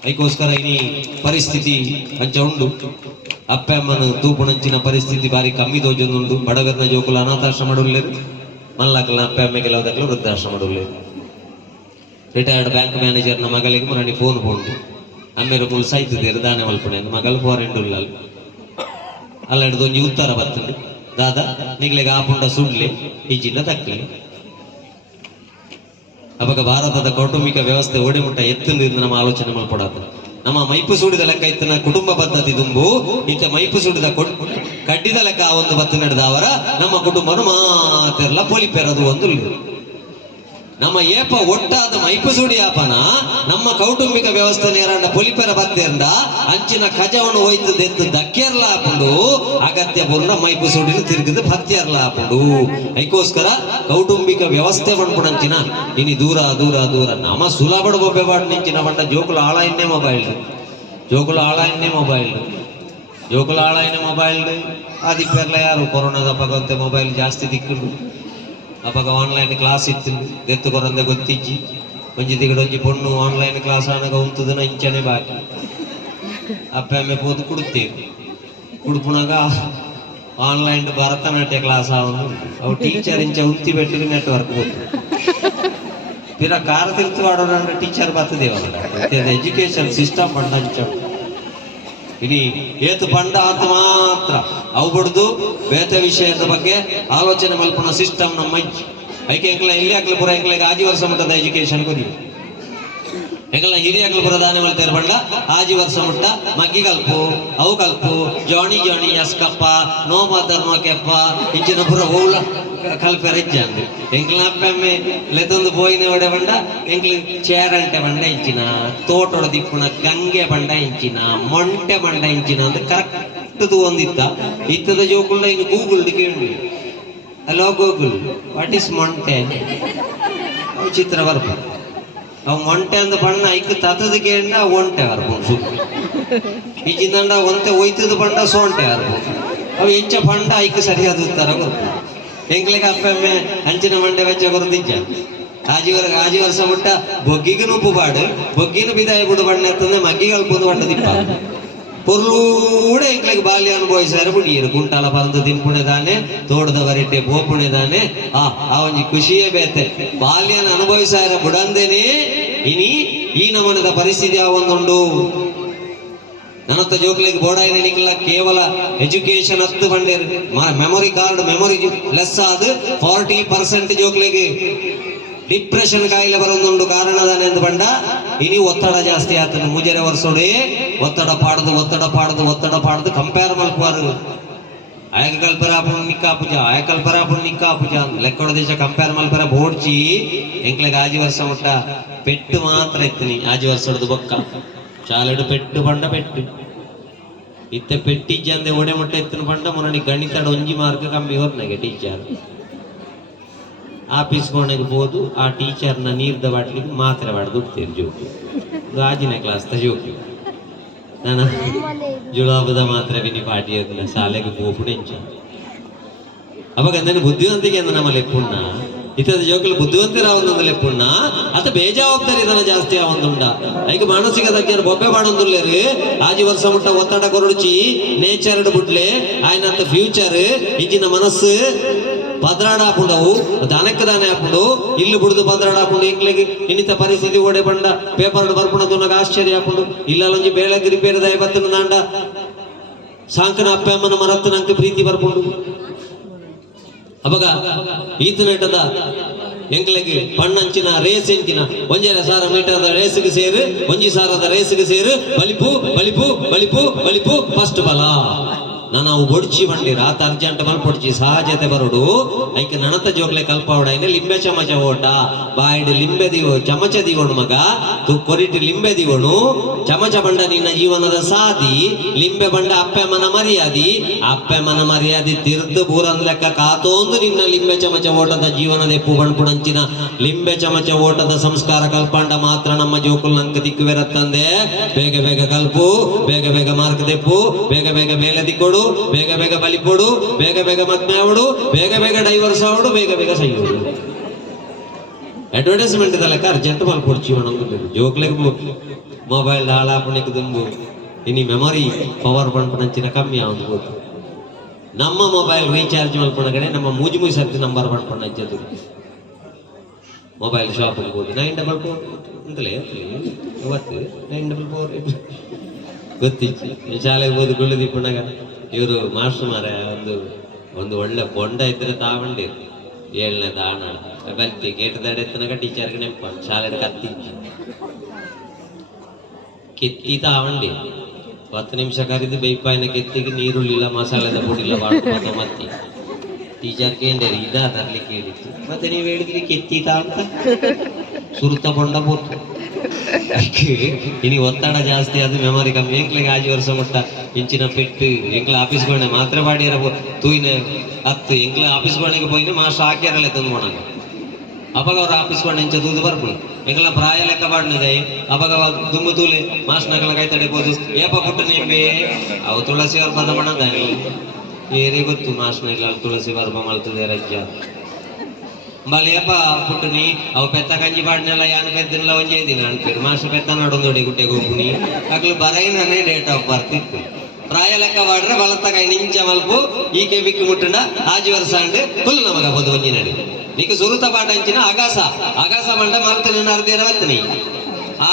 ಅದಕ್ಕೋಸ್ಕರ ಇನಿ ಪರಿಸ್ಥಿತಿ ಅಂಚ ಉಂಡು ಅಪ್ಪ ಅಮ್ಮನ ತೂಪುಣಂಚಿನ ಪರಿಸ್ಥಿತಿ ಬಾರಿ ಕಮ್ಮಿ ತೋಜೊಂದುಂಡು ಬಡವರ್ನ ಜೋಕುಲು ಅನಾಥಾಶ್ರಮ ಮಾಡುಲ್ಲೇರು ಮಲ್ಲಕಲ್ನ ಅಪ್ಪ ಅಮ್ಮ ಕೆಲವದಕ್ಕಲು ವೃದ್ಧಾಶ್ರಮ ಮಾಡುಲ್ಲೇರು ರಿಟೈರ್ಡ್ ಬ್ಯಾಂಕ್ ಮ್ಯಾನೇಜರ್ನ ಮಗಳಿಗೆ ಮುರಣಿ ಫೋನ್ ಪೋಂಡು ಅಮ್ಮೇರು ಕುಲ್ ಸೈತಿದ್ದೇರು ದಾನೆ ಮಲ್ಪಣೆ ಮಗಳು ಫಾರೆನ್ ಉಳ್ಳಲ್ ಅಲ್ಲ ಹಿಡಿದು ಒಂಜಿ ಉತ್ತರ ಬರ್ತದೆ ದಾದಾ ನಿಗ್ಲೆಗೆ ಆಪುಂಡ ಸುಡ್ಲೆ ಈಚಿಂದ ತಕ್ಕಲೆ ಅವಾಗ ಭಾರತದ ಕೌಟುಂಬಿಕ ವ್ಯವಸ್ಥೆ ಓಡಿಮುಟ್ಟ ಎತ್ತುಂದು ನಮ್ಮ ಆಲೋಚನೆ ಮಲ್ಪಡಾತ ನಮ್ಮ ಮೈಪು ಸುಡಿದ ಲೆಕ್ಕ ಇತ್ತಿನ ಕುಟುಂಬ ಪದ್ಧತಿ ತುಂಬು ಇತ್ತ ಮೈಪು ಸುಡಿದ ಕಡ್ಡಿದ ಲೆಕ್ಕ ಆ ಒಂದು ಬತ್ತು ನಡೆದ ಅವರ ನಮ್ಮ ಕುಟುಂಬನು ಮಾತೆಲ್ಲ ಪೊಲಿಪೆರದು ಒಂದು ನಮ್ಮ ಏಪ ಒಟ್ಟಾದ ಮೈಪು ಸುಡಿ ಆಪನ ನಮ್ಮ ಕೌಟುಂಬಿಕ ವ್ಯವಸ್ಥೆ ನೇರಾಂಡ ಪೊಲಿಪೆರ ಬತ್ತೇಂದ ಅಂಚಿನ ಕಜವನ್ನು ಒಯ್ತದ ಎತ್ತು ದಕ್ಕೆರ್ಲ ಹಾಕೊಂಡು ಅಗತ್ಯ ಪೂರ್ಣ ಮೈಪು ಸುಡಿನ ತಿರುಗಿದ ಭತ್ಯರ್ಲ ಹಾಕೊಂಡು ಐಕೋಸ್ಕರ ಕೌಟುಂಬಿಕ ವ್ಯವಸ್ಥೆ ಮಾಡ್ಕೊಂಡಂಚಿನ ಇನಿ ದೂರ ದೂರ ದೂರ ನಮ್ಮ ಸುಲಭ ಬೊಬ್ಬೆ ಬಾಡ್ ನಿಂಚಿನ ಬಂಡ ಜೋಕುಲು ಆಳಾಯನ್ನೇ ಮೊಬೈಲ್ ಜೋಕುಲು ಆಳಾಯನ್ನೇ ಮೊಬೈಲ್ ಜೋಕುಲು ಆಳಾಯನ್ನೇ ಮೊಬೈಲ್ ಆದಿಪ್ಪೆರ್ಲ ಯಾರು ಕೊರೋನಾದ ಪಗಂತೆ ಮೊಬೈಲ್ ಜಾಸ್ತಿ ದಿಕ್ಕುಂಡು ಅವಾಗ ಆನ್ಲೈನ್ ಕ್ಲಾಸ್ ಇತ್ತು ಎತ್ತು ಕೊರಂದೆ ಗೊತ್ತಿಜ್ಜಿ ಒಂಜಿ ದಿಗಡೊಂಜಿ ಪೊಣ್ಣು ಆನ್ಲೈನ್ ಕ್ಲಾಸ್ ಆನಾಗ ಉಂತದನ ಇಂಚನೆ ಬಾಕಿ ಅಪ್ಪ ಅಮ್ಮೆ ಪೋದು ಕುಡುತ್ತೇವೆ ಕುಡುಪುನಾಗ ಆನ್ಲೈನ್ ಭರತನಾಟ್ಯ ಕ್ಲಾಸ್ ಅವನು ಅವು ಟೀಚರ್ ಇಂಚ ಉಂತಿ ಬೆಟ್ಟಿಗೆ ನೆಟ್ವರ್ಕ್ ಹೋಗ್ತು ಪಿರ ಕಾರ ತಿರ್ತು ಆಡೋಣ ಟೀಚರ್ ಬರ್ತದೇವಲ್ಲ ಎಜುಕೇಶನ್ ಸಿಸ್ಟಮ್ ಪಂಡ ಅಂಚ ಇನಿ ಏತು ಪಂಡ ಅಂತ ಮಾತ್ರ ಅವು ಬಿಡ್ದು ಬೇತೆ ವಿಷಯದ ಬಗ್ಗೆ ಆಲೋಚನೆ ಮಲ್ಪನ ಸಿಸ್ಟಮ್ ನಮ್ಮ ಐಕೆ ಎಂಕ್ಲ ಇಲ್ಲಿ ಹಾಕ್ಲಿ ಪುರ ಎಂಕ್ಲಿಗೆ ಆಜೀವರ್ಷ ಮಟ್ಟದ ಎಜುಕೇಶನ್ ಕೊಡಿ ಎಂಕ್ಲ ಹಿರಿಯಾಗ್ಲು ಪುರ ದಾನೆ ಮಲ್ತೇರು ಬಂಡ ಆಜೀವರ್ಷ ಮಟ್ಟ ಮಗ್ಗಿ ಕಲ್ಪು ಅವು ಕಲ್ಪು ಜಾಣಿ ಜಾಣಿ ಎಸ್ಕಪ್ಪ ನೋಮ ಧರ್ಮ ಕೆಪ್ಪ ಇಂಚಿನ ಪುರ ಹೋಗ್ಲ ಕಲ್ಪೆರ ಇಜ್ಜಂದು ಎಂಕ್ಲ ಅಪ್ಪ ಅಮ್ಮೆ ಲೆತೊಂದು ಪೋಯಿನ ಒಡೆ ಬಂಡ ಎಂಕ್ಲು ಚೇರಂಟೆ ಬಂಡ ಇಂಚಿನ ತೋಟೊಡ ದಿಪ್ಪುಣ ಗಂಗೆ ಬಂಡ ಇಂಚಿನ ಮೊಂಟೆ ಬಂಡ ಇಂಚಿನ ಅಂತ ಕರೆಕ್ಟ್ ಒಂದಿತ್ತ ಇತ್ತದ ಜೋಕುಳ್ಳ ಇನ್ನು ಗೂಗಲ್ ಕೇಳಿ hello Google what is Monte ಅವು ಚಿತ್ರ ಬರ್ಪ ಅವು ಮೊಂಟೆ ಅಂದ ಬಣ್ಣ ಐಕ್ ತತದ ಕೇಂದ್ರ ಒಂಟೆ ಬರ್ಬೋದು ಈಚಿಂದ ಒಂತೆ ಒಯ್ತದ ಬಂಡ ಸೊಂಟೆ ಬರ್ಬೋದು ಅವು ಹೆಚ್ಚ ಬಂಡ ಐಕ್ ಸರಿಯಾದ ಉತ್ತರ ಬರ್ಬೋದು ಎಂಕ್ಲಿಗೆ ಅಪ್ಪ ಅಮ್ಮೆ ಹಂಚಿನ ಮಂಡೆ ವೆಚ್ಚ ಬರುದಿಜ್ಜ ಆಜಿ ವರ್ಷ ಮುಟ್ಟ ಬೊಗ್ಗಿಗೂ ಉಪ್ಪು ಬಾಡು ಬೊಗ್ಗಿನ ಬಿದಾಯ ಬಿಡು ಬಣ್ಣ ಎತ್ತಂದ್ರೆ ಮಗ್ಗಿಗೆ ಅಲ್ಪೊಂದು ಬಣ್ಣ ದಿಪ್ಪ ಪೊರ್ಲೂಡೆ ಎಂಕ್ಲಿಗೆ ಬಾಲ್ಯ ಅನುಭವಿಸಾರ ಬಿಡಿಯರು ಕುಂಟಾಲ ಪರಂದು ತಿನ್ಪುಣೆದಾನೆ ತೋಟದವರಿಟ್ಟೆ ಬೋಪುಣೆದಾನೆ ಆ ಒಂಜಿ ಖುಷಿಯೇ ಬೇತೆ ಬಾಲ್ಯನ ಅನುಭವಿಸಾರ ಬಿಡಂದೇನೆ ಇನಿ ಈ ನಮನದ ಪರಿಸ್ಥಿತಿ ಯಾವೊಂದುಂಡು ನನ್ನತ್ತ ಜೋಕ್ಲಿಗೆ ಬೋಡಾಯಿನ ನಿಕ್ಲ ಕೇವಲ ಎಜುಕೇಶನ್ ಹತ್ತು ಬಂಡೇರು ಮೆಮೊರಿ ಕಾರ್ಡ್ ಮೆಮೊರಿ ಲೆಸ್ ಆದ 40% ಜೋಕ್ಲಿಗೆ ಡಿಪ್ರೆಷನ್ ಕಾಯಿಲೆ ಬರೋದೊಂದು ಕಾರಣದಾನೆ ಎಂದು ಬಂಡ ಇನಿ ಒತ್ತಡ ಜಾಸ್ತಿ ಆತನ ಮುಜರೆ ವರ್ಷೋಡೆ ಒತ್ತಡ ಪಾಡ್ದು ಕಂಪೇರ್ ಮಲ್ಪುವಾರು ಆಯಕ ಕಲ್ಪರಾಪುಣ ನಿಕ್ಕಾ ಪೂಜ ಲೆಕ್ಕಡ ದೇಶ ಕಂಪೇರ್ ಮಲ್ಪರ ಬೋಡ್ಚಿ ಎಂಕ್ಲೆಗೆ ಆಜಿ ವರ್ಷ ಮುಟ್ಟ ಪೆಟ್ಟು ಮಾತ್ರ ಎತ್ತಿನಿ ಆಜಿ ವರ್ಷದ ಬೊಕ್ಕ ಚಾಲೆಡು ಪೆಟ್ಟು ಬಂಡ ಪೆಟ್ಟು ಇತ್ತೆ ಪೆಟ್ಟಿಜ್ಜಂದೆ ಒಡೆ ಮುಟ್ಟ ಎತ್ತಿನ ಬಂಡ ಮುರಣಿ ಗಣಿತಡ ಒಂಜಿ ಮಾರ್ಕ್ ಕಮ್ಮಿ ಹೊರ್ನಗೆ ಟೀಚರ್ ಆಫೀಸ್ ಕೋಣೆಗೆ ಹೋದು ಆ ಟೀಚರ್ನ ನೀರ್ದ ಬಾಟ್ಲಿಗೆ ಮಾತ್ರೆ ಬಾಡ್ದು ಉಡ್ತೇನೆ ಜೋಕಿ ಇದು ಆಜಿನ ಕ್ಲಾಸ್ ತ ಜೋಕಿ ನಾನು ಜುಳಾಬದ ಮಾತ್ರ ವಿನಿ ಪಾಟಿ ಅದನ್ನ ಶಾಲೆಗೆ ಹೋಗ್ಬಿಟ್ಟು ಎಂಚ ಅವಾಗ ನನ್ನ ಬುದ್ಧಿವಂತಿಕೆ ಅಂದ ನಮ್ಮಲ್ಲಿ ಪುಣ್ಣ ಇತದ ಜೋಕಲ್ ಬುದ್ಧಿವಂತರ ಒಂದೊಂದು ಲೆಪ್ಪುಣ್ಣ ಅತ ಬೇಜವಾಬ್ದಾರಿ ತನ ಜಾಸ್ತಿ ಒಂದುಂಡ ಐಕ ಮಾನಸಿಕ ತಜ್ಞರು ಬೊಬ್ಬೆ ಬಾಡೊಂದುಲ್ಲೇರು ಆಜಿ ವರ್ಷ ಮುಟ್ಟ ಒತ್ತಡ ಕೊರಡುಚಿ ನೇಚರ್ ಬಿಡ್ಲೆ ಆಯ್ನಂತ ಫ್ಯೂಚರ್ ಇಂಚಿನ ಮನಸ್ಸು ಪದ್ರಾಡಾಪುಂಡವು ದಾನಕ್ಕೆ ದಾನೆ ಹಾಕೊಂಡು ಇಲ್ಲಿ ಬಿಡುದು ಪದ್ರಾಡಾಪುಂಡು ಇಂಗ್ಲಿಗೆ ಇನ್ನಿತ ಪರಿಸ್ಥಿತಿ ಓಡೆ ಬಂಡ ಪೇಪರ್ ಬರ್ಪುಣದು ನನಗೆ ಆಶ್ಚರ್ಯ ಹಾಕೊಂಡು ಇಲ್ಲೊಂಜಿ ಬೇಳಗೆ ರಿಪೇರ್ ದಾಯ ಬತ್ತನ ದಾಂಡ ಸಾಂಕನ ಅಪ್ಪ ಅಮ್ಮನ ಮರತ್ತು ನಂಗೆ ಪ್ರೀತಿ ಬರ್ಕೊಂಡು ಅವಾಗ ಈತ ನೆಟ್ಟದ ಎಂಕ್ಲೆಗೆ ಪಣ್ಣಂಚಿನ ರೇಸ್ ಎಂಚಿನ 1,000 ಮೀಟರ್ದ ರೇಸ್ಗೆ ಸೇರು 1,000 ರೇಸ್ಗೆ ಸೇರು ಬಲಿಪು ಫಸ್ಟ್ ಬಲ ನಾವು ಒಡ್ಚಿ ಬಂಡಿ ರಾತ ಅರ್ಜೆಂಟ್ ಮಲ್ ಪೊಡ್ಚಿ ಸಹಜತೆ ಬರೋಡು ಐಕ ನನತ ಜೋಗ್ಲೆ ಕಲ್ಪವಡೈನೆ ಲಿಂಬೆ ಚಮಚ ಓಟ ಬಾಯಿಡ್ ಲಿಂಬೆ ದಿವೋ ಚಮಚ ದಿವೋಣು ಮಗ ಕೊರಿಟಿ ಲಿಂಬೆ ದಿವೋಣು ಚಮಚ ಬಂಡ ನಿನ್ನ ಜೀವನದ ಸಾದಿ ಲಿಂಬೆ ಬಂಡ ಅಪ್ಪೆ ಮನ ಮರ್ಯಾದಿ ತಿರ್ದು ಬೂರನ್ ಲೆಕ್ಕ ಕಾತೋಂದು ನಿನ್ನ ಲಿಂಬೆ ಚಮಚ ಓಟದ ಜೀವನದ ಎಪ್ಪು ಬಣ್ಪುಡಂಚಿನ ಲಿಂಬೆ ಚಮಚ ಓಟದ ಸಂಸ್ಕಾರ ಕಲ್ಪಂಡ ಮಾತ್ರ ನಮ್ಮ ಜೋಕುಲ್ ನಂಗೆ ದಿಕ್ಕು ಬೆರತ್ತಂದೆ ಬೇಗ ಕಲ್ಪು ಬೇಗ ಮಾರ್ಕ್ ದೆಪ್ಪು ಬೇಗ ಬೇಲೆ ದಿಕ್ಕೊಡು ಬೇಗ ಬಲಿಪೋಡು ಬೇಗ ಮದ್ಮೆ ಆವಡು ಬೇಗ ಡೈವರ್ಸ್ ಆವಡು ಬೇಗ ಸೈಯೋಡು ಅಡ್ವರ್ಟೈಸ್ಮೆಂಟ್ ಲೆಕ್ಕ ಅರ್ಜೆಂಟ್ ಮಲ್ಪೊಡು ಜೀವನ ಜೋಕ್ಲೆಗ್ ಮೊಬೈಲ್ ಹಾಳಾಪುಣಿಕ್ ದುಂಬು ಇನಿ ಮೆಮೊರಿ ಪವರ್ ಬಂಡ್ಪನಂಚಿನ ಕಮ್ಮಿ ಆಗುದು ಗೊತ್ತು. ನಮ್ಮ ಮೊಬೈಲ್ ರೀಚಾರ್ಜ್ ಮಲ್ಪನ ಕಡೆ ನಮ್ಮ ಮೂಜಿ ಸರ್ತಿ ನಂಬರ್ ಬಂಡ್ಪನ ಹಚ್ಚದು ಮೊಬೈಲ್ ಶಾಪಿಗೆ ಹೋಗಿ 944 ಅಂತಲೇ ಅವತ್ತು 944 ಗೊತ್ತಿತ್ತು. ಶಾಲೆಗೆ ಹೋದ ಗುಳ್ಳಿದಿಪ್ಪನಾಗ ಇವರು ಮಾಸ್ಟರ್ ಮಾರ ಒಂದು ಒಳ್ಳೆ ಬೊಂಡ ಇದ್ರೆ ತಾವಂಡಿ 7ನೇ ದಾಣ ಬಲ್ತಿ ಗೇಟ್ ದಾಡೆ ತನಕ ಟೀಚರ್ಗೆ ನೆನಪ ಶಾಲೆಗೆ ಕತ್ತಿಂಚಿ ಕೆತ್ತಿ ತಾವಂಡಿ 10 ನಿಮಿಷ ಕರಿದು ಬೈಪಾಯಿನ ಕೆತ್ತಿಗೆ ನೀರುಳ್ಳಿಲ್ಲ ಮಸಾಲೆದ ಪುಡಿಲ್ಲ ಬಾಟು ಮತ್ತೆ ಟೀಚರ್ ಕೇಂದ್ರಿ ಇದ ತರ್ಲಿಕ್ಕೆ ಹೇಳಿತ್ತು. ಮತ್ತೆ ನೀವು ಹೇಳಿದ್ರಿ ಕೆತ್ತೀತ ಅಂತ ಸುರುತ ಬೊಂಡ ಬೋತು ಇನಿ ಒತ್ತಡ ಜಾಸ್ತಿ ಅದು ಮೆಮೊರಿ ಕಮ್ಮಿ ಎಂಕ್ಲೆಗೆ 5 ವರ್ಷ ಮುಟ್ಟ ಇಂಚಿನ ಪೆಟ್ಟು ಎಂಕ್ಲ ಆಫೀಸ್ಗೊಂಡೆ ಮಾತ್ರ ಬಾಡಿಯರ ತೂಯಿನ 10 ಎಂಕ್ಲ ಆಫೀಸ್ಗೊಂಡೆಗೆ ಹೋಯ್ನೆ ಮಾಸ್ಟರ್ ಹಾಕ್ಯಾರಲ್ಲ ತಂದು ಮಾಡೋಣ ಅವಾಗ ಅವ್ರ ಆಫೀಸ್ಗೊಂಡೆ ಇಂಚ ತೂದು ಬರ್ಬೋದು ಎಂಕ್ಲ ಪ್ರಾಯ ಲೆಕ್ಕ ಬಾಡ್ನಿದೆ ಅವಾಗ ದುಂಬು ತೂಲೆ ಮಾಸ್ಟರ್ಗಳ ಕೈ ತಡೆಬೋದು ಏಪ ಪುಟ್ಟ ನಿಂಬೆ ಅವು ತುಳಸಿ ಅವ್ರ ಪದ ಮಾಡದಾಗಿ ಏರಿ ಗೊತ್ತು ಮಾಸ್ಟರ್ ಇಲ್ಲ ತುಳಸಿ ಬರ್ಬ ಮಲ್ತದೆ ರಜ್ಜ ಬಲಿಯಪ್ಪ ಪುಟ್ಟನಿ ಅವು ಪೆತ್ತ ಕಂಜಿ ಬಾಡ್ನೆಲ್ಲ ಯಾನು ಪೆದ್ದನೆಲ್ಲ ಒಂಜೇ ದಿನ ಅನ್ಪೇರು ಮಾಸ್ಟರ್ ಪೆತ್ತ ನೋಡೊಂದೊಡಿ ಗುಟ್ಟೆಗೆ ಹೋಗ್ನಿ ಆಗ್ಲು ಬರೈನೇ ಡೇಟ್ ಆಫ್ ಬರ್ತ್ ಇತ್ತು ಪ್ರಾಯ ಲೆಕ್ಕ ಬಾಡ್ರೆ ಬಲತ್ತ ಕೈ ನಿಂಚ ಮಲ್ಪು ಈಕೆ ಬಿಕ್ಕಿ ಮುಟ್ಟಂಡ 5 ವರ್ಷ ಅಂಡು ಫುಲ್ ನಮಗ ಬೋದು ಒಂಜಿ ನಡಿ ನೀಕು ಸುರುತ ಪಾಠ ಅಂಚಿನ ಅಗಾಸ ಮಂಡ ಮಲ್ತನ ಅರ್ಧೇರವತ್ತನಿ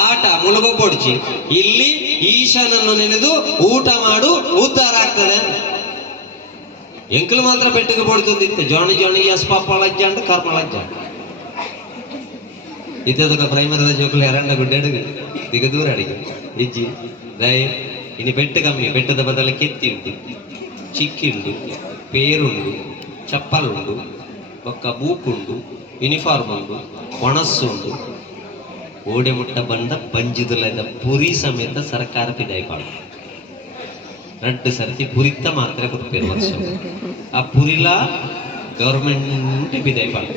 ಆಟ ಮುಳುಗೋ ಪೊಡ್ಚಿ ಇಲ್ಲಿ ಈಶನನ್ನು ನೆನೆದು ಊಟ ಮಾಡು ಉದ್ಧಾರ ಆಗ್ತದೆ. ಎಂಕಲು ಮಾತ್ರ ಪೆಟ್ಟಿಗೆ ಪಡ್ತಿತ್ತು ಜೋಣಿ ಎಸ್ ಪಾಪ ಲಜ್ಜ ಅಂಡ್ ಕರ್ಮ ಲಜ್ಜ ಇದ್ದದಕ್ಕ ಪ್ರೈಮರಿದ ಜೋಕುಲು ಎರಡ ಗುಡ್ಡೆಡು ದಿಗ ದೂರ ಅಡಿಗೆ ಇಜ್ಜಿ ದಯ ಇನಿ ಪೆಟ್ಟು ಕಮ್ಮಿ ಪೆಟ್ಟದ ಬದಲ ಕೆತ್ತಿ ಉಂಟು ಚಿಕ್ಕಿ ಉಂಟು ಪೇರುಂಡು ಚಪ್ಪಲುಂಡು ಒಕ್ಕ ಬೂಕುಂಡು ಯೂನಿಫಾರ್ಮ್ ಉಂಡು ಒಣಸ್ಸುಂಡು ಓಡೆ ಮುಟ್ಟ ಬಂದ ಪಂಜಿದುಲದ ಪುರಿ ಸಮೇತ ಸರ್ಕಾರ ಪಿದಾಯ್ಪಾಡು 2 ಸರ್ತಿ ಪುರಿತ್ತ ಮಾತ್ರ ಕೊಡ್ಪೇರು ವರ್ಷ ಆ ಪುರಿಲ ಗವರ್ಮೆಂಟ್ ಬಿದಾಯ್ಪಾಡು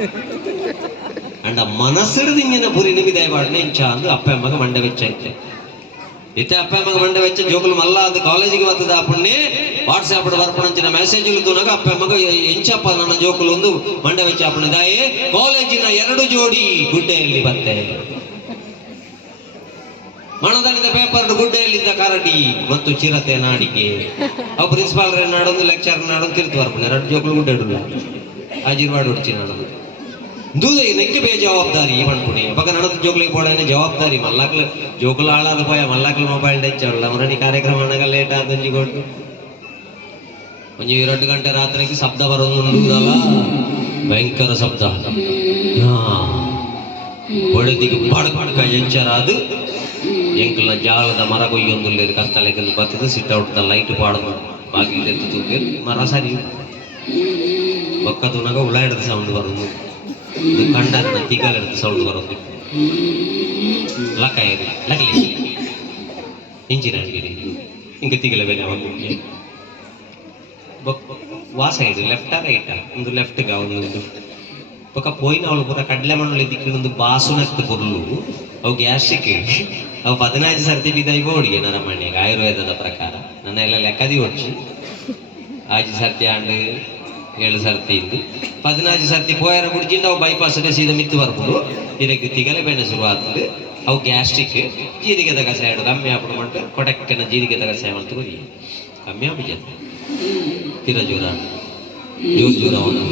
ಅಂಡ ಮನಸ್ಸಿಡ್ದು ಇಂಜಿನ ಪುರಿನ ಬಿದಾಯ್ಪಾಡ್ನ ಇಂಚ ಅಂದು ಅಪ್ಪ ಅಮ್ಮಗ ಮಂಡ ವೆಚ್ಚ ಐತೆ ಇತ್ತೆ ಅಪ್ಪ ಅಮ್ಮಗ ಮಂಡ ವೆಚ್ಚ ಜೋಕುಲು ಮಲ್ಲ ಅದು ಕಾಲೇಜಿಗೆ ಬರ್ತದ ಅಪ್ಪಣ್ಣೆ ವಾಟ್ಸಾಪ್ ಬರ್ಪಣಂಚಿನ ಮೆಸೇಜ್ಲು ತೂನಾಗ ಅಪ್ಪ ಅಮ್ಮಗ ಎಂಚಪ್ಪ ನನ್ನ ಜೋಕುಲು ಒಂದು ಮಂಡ ವೆಚ್ಚ ಅಪ್ಪಣಿದಾಯೇ ಕಾಲೇಜಿನ 2 ಜೋಡಿ ಗುಡ್ಡೆಯಲ್ಲಿ ಬತ್ತೆ ಮಣದಣಿದ ಪೇಪರ್ ಗುಡ್ಡೆಯಲ್ಲಿದ್ದ ಕರಡಿ ಮತ್ತು ಚಿರತೆ ನಾಡಿಗೆ ಅವು ಪ್ರಿನ್ಸಿಪಾಲ್ ನಾಡೊಂದು ಲೆಕ್ಚರ್ ನಾಡೊಂದು ತಿರ್ತು ಬರ್ಪಣೆ 2 ಜೋಕುಲು ಗುಡ್ಡೆಡುಲ್ಲ ಹಾಜಿರ್ವಾಡು ಹೊಡ್ಚಿ ನಾಡೋದು ದೂದೆ ನೆಕ್ಕೆ ಬೇಜವಾಬ್ದಾರಿ ಪಣ್ಪುಣಿ ಅವಾಗ ನಡದ ಜೋಕ್ಲಿಗೆ ಬೋಡನೆ ಜವಾಬ್ದಾರಿ ಮಲ್ಲಾಕ್ಲು ಜೋಕುಲು ಹಾಳಾದ ಪೋಯ ಮಲ್ಲಾಕ್ಲು ಮೊಬೈಲ್ ಟೆಚ್ಚಲ್ಲ ಮರಣಿ ಕಾರ್ಯಕ್ರಮ ಅಣ್ಣಗ ಲೇಟ್ ಆದಂಜಿ ಕೊಟ್ಟು ಒಂಜಿ 2 ಗಂಟೆ ರಾತ್ರಿಗೆ ಶಬ್ದ ಬರೋದಲ್ಲ ಭಯಂಕರ ಶಬ್ದ ಒಡೆದಿಗೆ ಬಡಕ ಎಂಚರಾದು ಎಂಕಲ್ನ ಜಾಲದ ಮರ ಕೊಯ್ಯೊಂದುಲ್ಲೇರು ಕತ್ತಲೆಗೆಂದು ಬರ್ತದೆ ಸಿಟ್ ಔಟ್ದ ಲೈಟ್ ಪಾಡೋದು ಬಾಗಿಲು ತೆತ್ತು ತೂಗೇರು ಮರ ಸರಿ ಒಕ್ಕತುನಾಗ ಹುಳ ಹಿಡಿದ ಸೌಂಡ್ ಬರೋದು ಕಂಡನ ತಿಗಲ್ ಹಿಡಿದ ಸೌಂಡ್ ಬರೋದು ಲಕ್ಕಾಯದು ಲಗ್ಲಿ ಇಂಚಿನ ಅಡಿಗೆ ಹಿಂಗೆ ತಿಗಲ ಬೆಲೆ ಒಂದು ವಾಸ ಇದು ಲೆಫ್ಟ ರೈಟ ಒಂದು ಲೆಫ್ಟ್ಗ ಒಂದು ಪಕ್ಕ ಪೋಯಿನ ಅವಳು ಪೂರ ಕಡಲೆ ಮಣ್ಣಲ್ಲಿ ದಿಕ್ಕಿನೊಂದು ಬಾಸುನಕ್ತು ಪೊರ್ಲು ಅವು ಗ್ಯಾಸ್ಟ್ರಿಕ್ ಅವು 15 ಸರ್ತಿ ಬಿದ್ದಾಯಿ ಓಡಿಗೆ ನನ್ನ ಮಣ್ಣಿಗೆ ಆಯುರ್ವೇದದ ಪ್ರಕಾರ ನನ್ನ ಎಲ್ಲ ಲೆಕ್ಕದಿ ಹೊಡ್ಚಿ 5 ಸರ್ತಿ ಆಂಡು 7 ಸರ್ತಿ ಇಂದು 15 ಸರ್ತಿ ಪೋಯರ ಕುಡ್ಚಿಂದ ಅವು ಬೈಪಾಸ್ ಸೀದಾ ಮಿತ್ತು ಬರ್ಬೋದು ಇದಕ್ಕೆ ತಿಗಲೆ ಬೇನೆ ಶುರು ಆಗ್ತದೆ ಅವು ಗ್ಯಾಸ್ಟ್ರಿಕ್ ಜೀರಿಗೆ ಕಷಾಯ ಕಮ್ಮಿ ಆಗ್ಬಿಡು ಮಾಡ್ತಾರೆ ಕೊಡಕ್ಕಿನ ಜೀರಿಗೆ ಕಷಾಯ ಮಾಡ್ತು ಬರೀ ಕಮ್ಮಿ ಆಗ್ಬಿಟ್ಟು ತೀರ ಜೋರ ಅವನು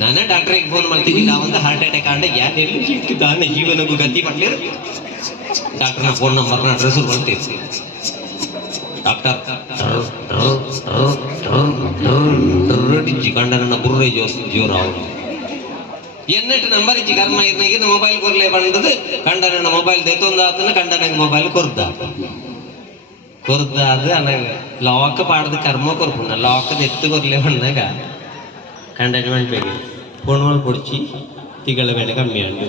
ನಾನೇ ಡಾಕ್ಟ್ರಿಗೆ ಫೋನ್ ಮಾಡ್ತೀನಿ ನಾವೊಂದು ಹಾರ್ಟ್ ಅಟ್ಯಾಕ್ ಆಂಡ ಯಾರು ತಾನೇ ಜೀವನಕ್ಕೂ ಗತಿ ಮಾಡ್ಲಿರು ಡಾಕ್ಟರ್ನ ಫೋನ್ ನಂಬರ್ನ ಅಡ್ರೆಸ್ ಮಾಡ್ತೀವಿ ಡಾಕ್ಟರ್ ಇಚ್ಚಿ ಕಂಡ ನನ್ನ ಬುರ್ರೆ ಜೋರ ಅವನು ಎನ್ನೆಟ್ಟು ನಂಬರ್ ಇಚ್ಚಿ ಕರ್ಮ ಇರ್ನಾಗಿನ ಮೊಬೈಲ್ ಕೊರ್ಲೆ ಬಂದದು ಕಂಡ ನನ್ನ ಮೊಬೈಲ್ ದೆತ್ತೊಂದು ಆತನ ಕಂಡ ನಂಗೆ ಮೊಬೈಲ್ ಕೊರ್ದಾದ ಅನ್ನಾಗ ಲಾಕ್ ಪಾಡ್ದು ಕರ್ಮ ಕೊರ್ಪುಣ್ಣ ಲಾಕದ ಎತ್ತು ಕೊರ್ಲೆ ಬಂದಾಗ ಕಂಡೈನ್ಮೆಂಟ್ ಬೇಗ ಫೋನ್ ಮಾಡಿ ಕೊಡ್ಚಿ ತಿಗಳ ಬೆಳೆ ಕಮ್ಮಿ ಆಂಡು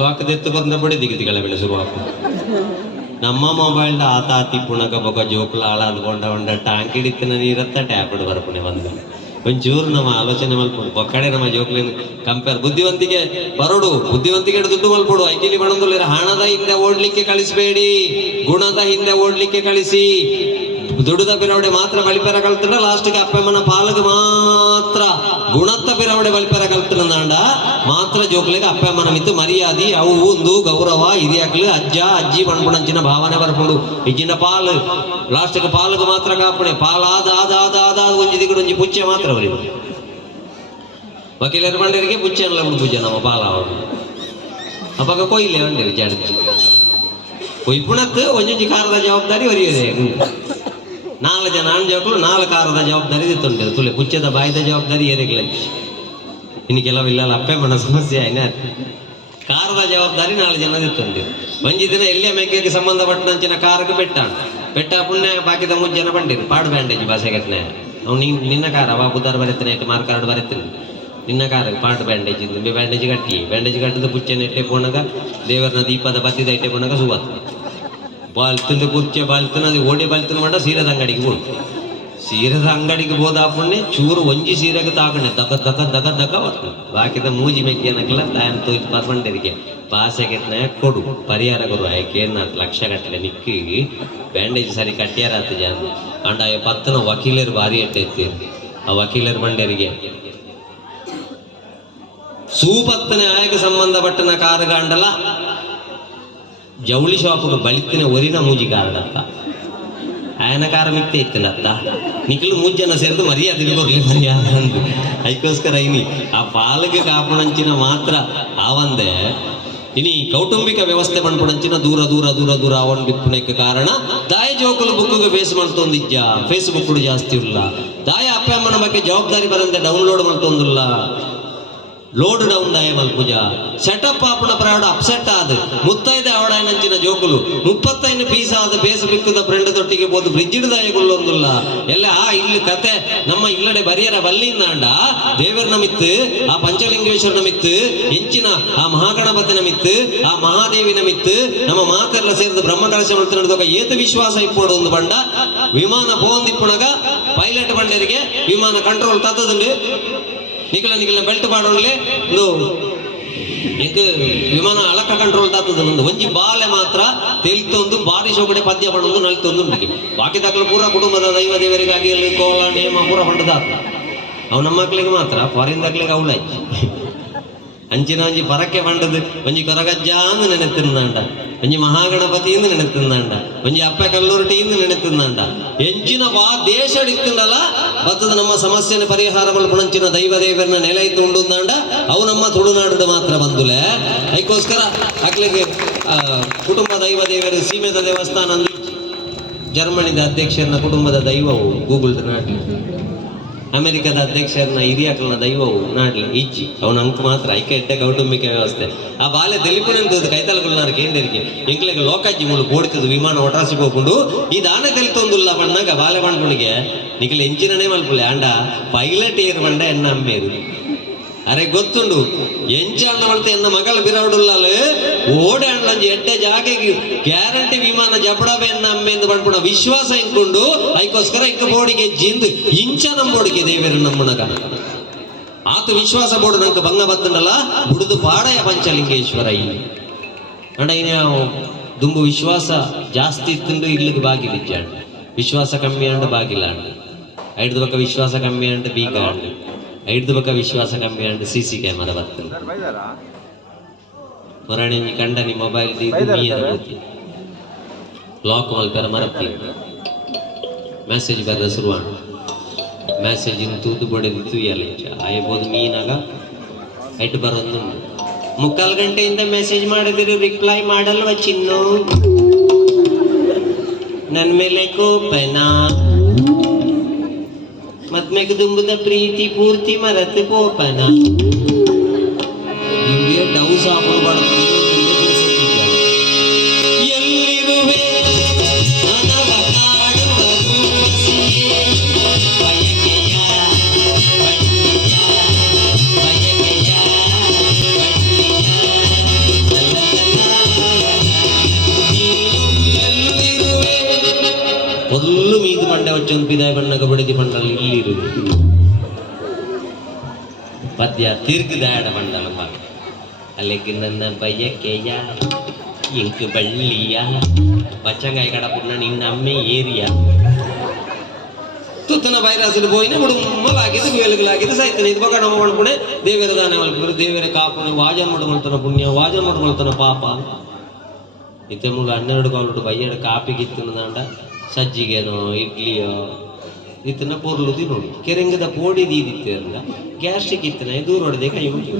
ಲಾಕದ ಎತ್ತು ಬಂದ ಬಡಿ ತಿಗಳ ಬೆಳೆ ಶುರುವಾಕು ನಮ್ಮ ಮೊಬೈಲ್ದ ಆತ ತಿಪ್ಪುಣಕ ಬೊಕ ಜೋಕುಲ ಹಾಳಾದ ಕೊಂಡ ಟಾಂಕ್ ಹಿಡಿತಿನ ನೀರತ್ತ ಟ್ಯಾಪ್ ಇಡ್ ಬರ್ಪುಣೆ ಬಂದು ಒಂಚೂರು ನಮ್ಮ ಆಲೋಚನೆ ಮಲ್ಪಡು ಒಕ್ಕಡೆ ನಮ್ಮ ಜೋಕ್ಲಿನ ಕಂಪೇರ್ ಬುದ್ಧಿವಂತಿಕೆ ದುಡ್ಡು ಮಲ್ಪಡು ಐತಿಲಿ ಬಣಂದುಲ್ಲ ಹಣದ ಹಿಂದೆ ಓಡ್ಲಿಕ್ಕೆ ಕಳಿಸಬೇಡಿ ಗುಣದ ಹಿಂದೆ ಓಡ್ಲಿಕ್ಕೆ ಕಳಿಸಿ ದುಡ್ಡುದ ಬಿರವಡೆ ಮಾತ್ರ ಬಳಿಪೆರ ಕಳ್ತಂದ್ರೆ ಲಾಸ್ಟ್ಗೆ ಅಪ್ಪಮ್ಮನ ಪಾಲಕ ಮಾತ್ರ ಮಾತ್ರ ಗುಣತ್ತ ಪಿರವಡೆ ಬಲ್ಪೆರ ಕಲ್ತನಂದಾಂಡ ಮಾತ್ರ ಜೋಕ್ಲೆಗೆ ಅಪ್ಪ ಅಮ್ಮನ ಮಿತ್ತು ಮರ್ಯಾದಿ ಅವು ಒಂದು ಗೌರವ ಇದ್ಯಾಕ್ಲು ಅಜ್ಜ ಅಜ್ಜಿ ಪಣ್ಪುಣಂಚಿನ ಭಾವನೆ ಬರ್ಕೊಂಡು ಇಜ್ಜಿನ ಪಾಲು ಲಾಸ್ಟ್ಗೆ ಪಾಲುಗೆ ಮಾತ್ರ ಕಾಪಣೆ ಪಾಲಾದ ಆದ ಆದ ಆದ ಒಂಜಿ ದಿಗುಡು ಒಂಜಿ ಪುಚ್ಚೆ ಮಾತ್ರ ಅವರಿಗೆ ವಕೀಲರ ಬಂಡರಿಗೆ ಪುಚ್ಚೆ ಅಲ್ಲ ಉಂಡು ಪೂಜೆ ನಮ್ಮ ಪಾಲ ಅವರು ಅವಾಗ ಕೊಯ್ಲೆ ಬಂಡಿರಿ ಜಾಡಿಚ್ಚು ಕೊಯ್ಪುಣತ್ತು ಒಂಜೊಂಜಿ ಕಾರದ ಜವಾಬ್ದಾರಿ ಒರಿಯೋದೆ ನಾಲ್ಕು ಜನ ಅಣ್ಜೋಕ್ಲು ನಾಲ್ಕು ಕಾರದ ಜವಾಬ್ದಾರಿ ತಿತ್ತೊಂಡಿರು ತುಲೆ ಪುಚ್ಚದ ಬಾಯ್ದ ಜವಾಬ್ದಾರಿ ಏರಿಗ್ಲ ಇನ್ನು ಕೆಲವಿಲ್ಲ ಅಪ್ಪೆ ಮನ ಸಮಸ್ಯೆ ಆಯ್ನ ಕಾರದ ಜವಾಬ್ದಾರಿ 4 ಜನ ತಿತ್ತೊಂಡಿರು ಒಂಜಿ ದಿನ ಎಲ್ಲೇ ಮೇಕೆಗೆ ಸಂಬಂಧಪಟ್ಟಂಚಿನ ಕಾರಕ್ಕೆ ಬೆಟ್ಟ ಪುಣ್ಯ ಬಾಕಿದ 3 ಜನ ಬಂದಿರು ಪಾಡು ಬ್ಯಾಂಡೇಜ್ ಭಾಷೆಗಟ್ನೆ ಅವ್ನು ನಿನ್ನ ಕಾರ ಅವ ಬುಧಾರ ಬರೀತಾನೆ ಮಾರ್ಕ್ ಕಾರ್ಡ್ ಬರೀತಾನೆ ನಿನ್ನ ಕಾರ ಪಾಟು ಬ್ಯಾಂಡೇಜ್ ಬ್ಯಾಂಡೇಜ್ ಕಟ್ಟಿದ ಪುಚ್ಚೆನ ಇಟ್ಟೆ ಪೋಣಗ ದೇವರನ ದೀಪದ ಬತ್ತಿದ ಇಟ್ಟೆ ಪೋಣಗ ಸುವತ್ ಬಾಲ್ತಂದು ಕುರ್ಚೆ ಬಾಲ್ತನ ಅದು ಓಡಿ ಬಾಲ್ತನ ಮಾಡ ಸೀರದ ಅಂಗಡಿಗೆ ಹೋಗಿ ಸೀರದ ಅಂಗಡಿಗೆ ಹೋದ ಪುಣ್ಯ ಚೂರು ಒಂಜಿ ಸೀರೆಗೆ ತಾಕಣೆ ದಗ ಬಾಕಿದ ಮೂಜಿ ಮೆಕ್ಕಿಯನಕ್ಕೆಲ್ಲ ತಾಯನ್ ತೊಯ್ತು ಬರ್ಬಂಡರಿಗೆ ಭಾಷೆಗೆ ಕೊಡು ಪರಿಹಾರ ಕೊಡು ಆಯ್ಕೆ 4 ಲಕ್ಷ ಗಟ್ಟಲೆ ನಿಕ್ಕಿ ಬ್ಯಾಂಡೇಜ್ ಸರಿ ಕಟ್ಟ್ಯಾರಾತ ಜಾನ ಅಂಡ ಪತ್ತನ ವಕೀಲರು ಭಾರಿ ಎಟ್ಟೆ ಎತ್ತೀರಿ ಆ ವಕೀಲರು ಬಂಡರಿಗೆ ಸೂಪತ್ತನೆ ಆಯಕ್ಕೆ ಸಂಬಂಧಪಟ್ಟನ ಕಾರುಗಾಂಡಲ ಜವಳಿ ಶಾಪ್ಗೆ ಬಳಿತಿನ ಒರಿನ ಮೂಜಿ ಕಾರಣತ್ತ ಆಯನ ಕಾರ ಮಿಕ್ತೆ ಇತ್ತಿನತ್ತ ನಿಖಿಲು 3 ಜನ ಸೇರಿದು ಮರ್ಯಾದೆ ಕೊರ್ಲಿ ಮರ್ಯಾದೆ ಅಂದು ಅದಕ್ಕೋಸ್ಕರ ಇನಿ ಆ ಪಾಲಗೆ ಕಾಪುಣಂಚಿನ ಮಾತ್ರ ಆವಂದೆ ಇನಿ ಕೌಟುಂಬಿಕ ವ್ಯವಸ್ಥೆ ಪಂಪುಣಂಚಿನ ದೂರ ಅವನ್ ಬಿಪ್ಪುಣಕ್ಕೆ ಕಾರಣ ದಾಯ ಜೋಕುಲು ಬುಕ್ಕಿಗೆ ಬೇಸ್ ಮಾಡ್ತೊಂದಿಜ್ಜ ಫೇಸ್ಬುಕ್ ಜಾಸ್ತಿ ಇಲ್ಲ ದಾಯ ಅಪ್ಪ ಅಮ್ಮನ ಬಗ್ಗೆ ಜವಾಬ್ದಾರಿ ಬರಂತೆ ಡೌನ್ಲೋಡ್ ಮಾಡ್ತೊಂದಿಲ್ಲ ಲೋಡ್ ಡೌನ್ ದಾಯ ಮಲ್ಪುಜ ಸೆಟಪ್ ಆಪಣ ಪ್ರಾಡ ಅಪ್ಸೆಟ್ ಆದ ಮುತ್ತೈದ ಅವಡಾಯನಂಚಿನ ಜೋಕುಲು 35 ಪೀಸ್ ಆದ ಫೇಸ್ಬುಕ್ದ ಫ್ರೆಂಡ್ ತೊಟ್ಟಿಗೆ ಬೋದು ಫ್ರಿಜ್ಜಿಡ್ ದಾಯಗೊಳ್ಳೊಂದಿಲ್ಲ ಎಲ್ಲ ಇಲ್ಲಿ ಕತೆ ನಮ್ಮ ಇಲ್ಲಡೆ ಬರಿಯರ ಬಲ್ಲಿಂದಾಂಡ ದೇವರನ ಮಿತ್ತು ಆ ಪಂಚಲಿಂಗೇಶ್ವರನ ಮಿತ್ತು ಹೆಂಚಿನ ಆ ಮಹಾಗಣಪತಿನ ಮಿತ್ತು ಆ ಮಹಾದೇವಿನ ಮಿತ್ತು ನಮ್ಮ ಮಾತೆಲ್ಲ ಸೇರಿದ ಬ್ರಹ್ಮಕಲಶ ನಡೆದಾಗ ಏತ ವಿಶ್ವಾಸ ಇಪ್ಪೋಡು ಒಂದು ಬಂಡ ವಿಮಾನ ಪೋಂದಿಪ್ಪುಣಗ ಪೈಲಟ್ ಬಂಡರಿಗೆ ವಿಮಾನ ಕಂಟ್ರೋಲ್ ತತ್ತದುಂಡು ನಿಖಲ ಬೆಲ್ಟ್ ಮಾಡೋಣ್ಲೆ ಇದು ವಿಮಾನ ಅಳಕ ಕಂಟ್ರೋಲ್ ತಾತದ ಒಂದು ಒಂಜಿ ಬಾಲೆ ಮಾತ್ರ ತೆಲ್ತೊಂದು ಬಾರಿ ಶೋಕಡೆ ಪದ್ಯ ಪಡೊಂದು ನಲ್ತೊಂದು ಬಾಕಿ ದಾಖಲು ಪೂರ ಕುಟುಂಬದ ದೈವ ದೇವರಿಗಾಗಿ ಅಲ್ಲಿ ಕೋಲ ನೇಮ ಪೂರ ಪಂಡದಾತ ಅವು ನಮ್ಮ ಮಕ್ಕಳಿಗೆ ಮಾತ್ರ ಫಾರಿನ್ ದಾಖಲೆಗೆ ಅವಳಾಯ್ ಅಂಚಿನ ಒಂಜಿ ಪರಕ್ಕೆ ಪಂಡದು ಒಂಜಿ ಕೊರಗಜ್ಜ ಅಂದು ನೆನೆತಿಂದಾಂಡ ಒಂಜಿ ಮಹಾಗಣಪತಿಯಿಂದ ನೆನೆತಿಂದಾಂಡ ಒಂಜಿ ಅಪ್ಪ ಕಲ್ಲೂರಟಿಯಿಂದ ನೆನೆತಿಂದಾಂಡ ಎಂಚಿನ ದೇಶ ಇತ್ತಿಂಡಲ್ಲ ಬತ್ತದ ನಮ್ಮ ಸಮಸ್ಯೆನ ಪರಿಹಾರ ಮಲ್ಪುಣಂಚಿನ ದೈವ ದೇವರನ್ನ ನೆಲೆ ಇತ್ತು ಉಂಡುಂದಾಂಡ ಅವು ನಮ್ಮ ತುಳುನಾಡು ಮಾತ್ರ ಬಂದುಲೆ ಅದಕ್ಕೋಸ್ಕರ ಅಕ್ಲಿಗೆ ಕುಟುಂಬ ದೈವ ದೇವರು ಸೀಮೆದ ದೇವಸ್ಥಾನ ಅಂದ್ರೆ ಜರ್ಮನಿದ ಅಧ್ಯಕ್ಷರನ್ನ ಕುಟುಂಬದ ದೈವವು ಗೂಗಲ್ ನಾಟ್ಲಿ ಅಮೆರಿಕದ ಅಧ್ಯಕ್ಷರನ್ನ ಹಿರಿಯಕಲನ ದೈವವು ನಾಡ್ಲಿ ಇಜ್ಜಿ ಅವನ ಅಂಕ ಮಾತ್ರ ಐಕ ಇಟ್ಟ ಕೌಟುಂಬಿಕ ವ್ಯವಸ್ಥೆ ಆ ಬಾಲ್ಯ ತೆಲಿಪುಣಂತದ್ದು ಕೈತಲಗುಲ್ನಾರ ಕೇಂದ್ರಕ್ಕೆ ಎಂಕ್ಲೆಗೆ ಲೋಕಾಜಿ ಮೂಲ ಬೋಡ್ತದ್ದು ವಿಮಾನ ಒಟ್ರಾಸಿಗೆ ಹೋಗ್ಕೊಂಡು ಈ ದಾನ ತೆಲಿತೊಂದುಲ್ಲ ಬಣ್ಣಾಗ ಬಾಲ್ಯ ಬಂಡ್ಪುಣಿಗೆ ನಿಖಿಲ್ ಎಂಚಿನನೇ ಮಲ್ಪುಲೆ ಅಂಡ ಪೈಲಟ್ ಏರ್ ಬಂಡ ಎನ್ನ ಅಮ್ಮೇರು ಅರೆ ಗೊತ್ತುಂಡು ಎಂಚ ಅಣ್ಣ ಮಾಡ್ತೆ ಎನ್ನ ಮಗಳ ಬಿರವಡುಲ್ಲಲು ಓಡೆ ಅಣ್ಣಂಜಿ ಎಡ್ಡೆ ಜಾಗೆಗೆ ಗ್ಯಾರಂಟಿ ವಿಮಾನ ಜಪಡಬೆ ಎನ್ನ ಅಮ್ಮೆಂದು ಬಂಡ್ಪುಣ ವಿಶ್ವಾಸ ಇಂಕೊಂಡು ಅದಕ್ಕೋಸ್ಕರ ಇಂಕ ಬೋಡಿಗೆ ಜಿಂದು ಇಂಚ ನಮ್ಮ ಬೋಡಿಗೆ ದೇವೇರು ನಮ್ಮನಗ ಆತ ವಿಶ್ವಾಸ ಬೋರ್ಡು ನಂಗೆ ಭಂಗ ಬತ್ತಂಡಲ್ಲ ಬುಡುದು ಪಾಡಯ ಪಂಚಲಿಂಗೇಶ್ವರ ಇಲ್ಲಿ ಅಣ್ಣ ಇನ್ನು ದುಂಬು ವಿಶ್ವಾಸ ಜಾಸ್ತಿ ಇತ್ತಂಡು ಇಲ್ಲಿಗೆ ಬಾಗಿಲಿಜ್ಜ ವಿಶ್ವಾಸ ಕಮ್ಮಿ ಅಂಡ್ ಬಾಗಿಲ ಅಂಡ್ ಐದು ಪಕ್ಕ ವಿಶ್ವಾಸ ಕಮ್ಮಿ ಅಂಡ್ ಬೀಗ ಅಂಡ್ ಐದು ಪಕ್ಕ ವಿಶ್ವಾಸ ಕಮ್ಮಿ ಅಂಡ್ CC ಕ್ಯಾಮರಾ ಬರ್ತದೆ ಹೊರಣೆ ನೀ ಕಂಡ ನೀ ಮೊಬೈಲ್ ನೀಯರ ಹೋತಿ ಲಾಕ್ ಮಲ್ಪರ ಮರತ್ತಿ ಮೆಸೇಜ್ ಬರದ ಶುರುವಾಣ ಮೆಸೇಜ್ ತೂದು ಬಡಿದಿತ್ತು ಎಲ್ಲ ಆಯ್ಬೋದು ಮೀನಾಗ ಎಟ್ಟು ಬರೋದು 3/4 ಗಂಟೆಯಿಂದ ಮೆಸೇಜ್ ಮಾಡಿದಿರಿ ರಿಪ್ಲೈ ಮಾಡಲ್ವ ಚಿನ್ನು ನನ್ನ ಮೇಲೆ ಕೋಪನಾ ಮತ್ಮೆಗೆ ದುಂಬುದ ಪ್ರೀತಿ ಪೂರ್ತಿ ಮರತ್ತು ಕೋಪನ ನಿಮಗೆ ಡೌಸ್ ಹಾಕೊಂಡು ಎಲ್ಲಿರುವೆ ಒಲ್ಲು ಮೀದು ಮಂಡೆ వచ్చొಂದು ಪಿದಾಯ ಬಣ್ಣಗ ಬಡಿದಿ ಪಂಡಲ್ಲಿ ಇಲ್ಲಿರುವೆ ಪದ್ಯ ತಿರ್ಗದಾಡ ಬಂಡಲಪ್ಪ ಅಲ್ಲಿಗೆ ನನ್ನ ಬಯಕೆಯ ಇಂಕ್ ಬಳ್ಳಿಯ ಬಚ್ಚಂಗಾಯಿ ಕಡಪುಣ್ಣ ನಿನ್ನ ಅಮ್ಮೆ ಏರಿಯ ತುತ್ತನ ವೈರಸ್ಲು ಪೋಯಿನ ಮುಡುಮಲಾಗಿದ್ದು ಬೇಲುಗಳಾಗಿದ್ದು ಸಾಯ್ತಾನೆ ಇದು ಬಗ ನಮ್ಮ ಮಾಡ್ಕೊಂಡೆ ದೇವರ ದಾನ ಮಲ್ಪರು ದೇವರ ಕಾಪುನೆ ವಾಜನ್ ಮಾಡ್ಕೊಳ್ತಾನ ಪುಣ್ಯ ವಾಜನ್ ಮಾಡ್ಕೊಳ್ತಾನ ಪಾಪ ಇತ್ತೆ ಮೂಲ 12 ಕಾಲು ಬಯ್ಯಡ ಕಾಪಿಗಿತ್ತಿನ ದಾಂಡ ಸಜ್ಜಿಗೆನೋ ಇಡ್ಲಿಯೋ ಇತ್ತನ ಪೊರ್ಲು ತಿನ್ನೋಡು ಕೆರೆಂಗದ ಪೋಡಿ ದೀದಿತ್ತೆ ಅಲ್ಲ ಗ್ಯಾಸ್ಟ್ರಿಕ್ ಇತ್ತನ ದೂರ ಹೊಡೆದೆ ಕೈ ಮುಗಿ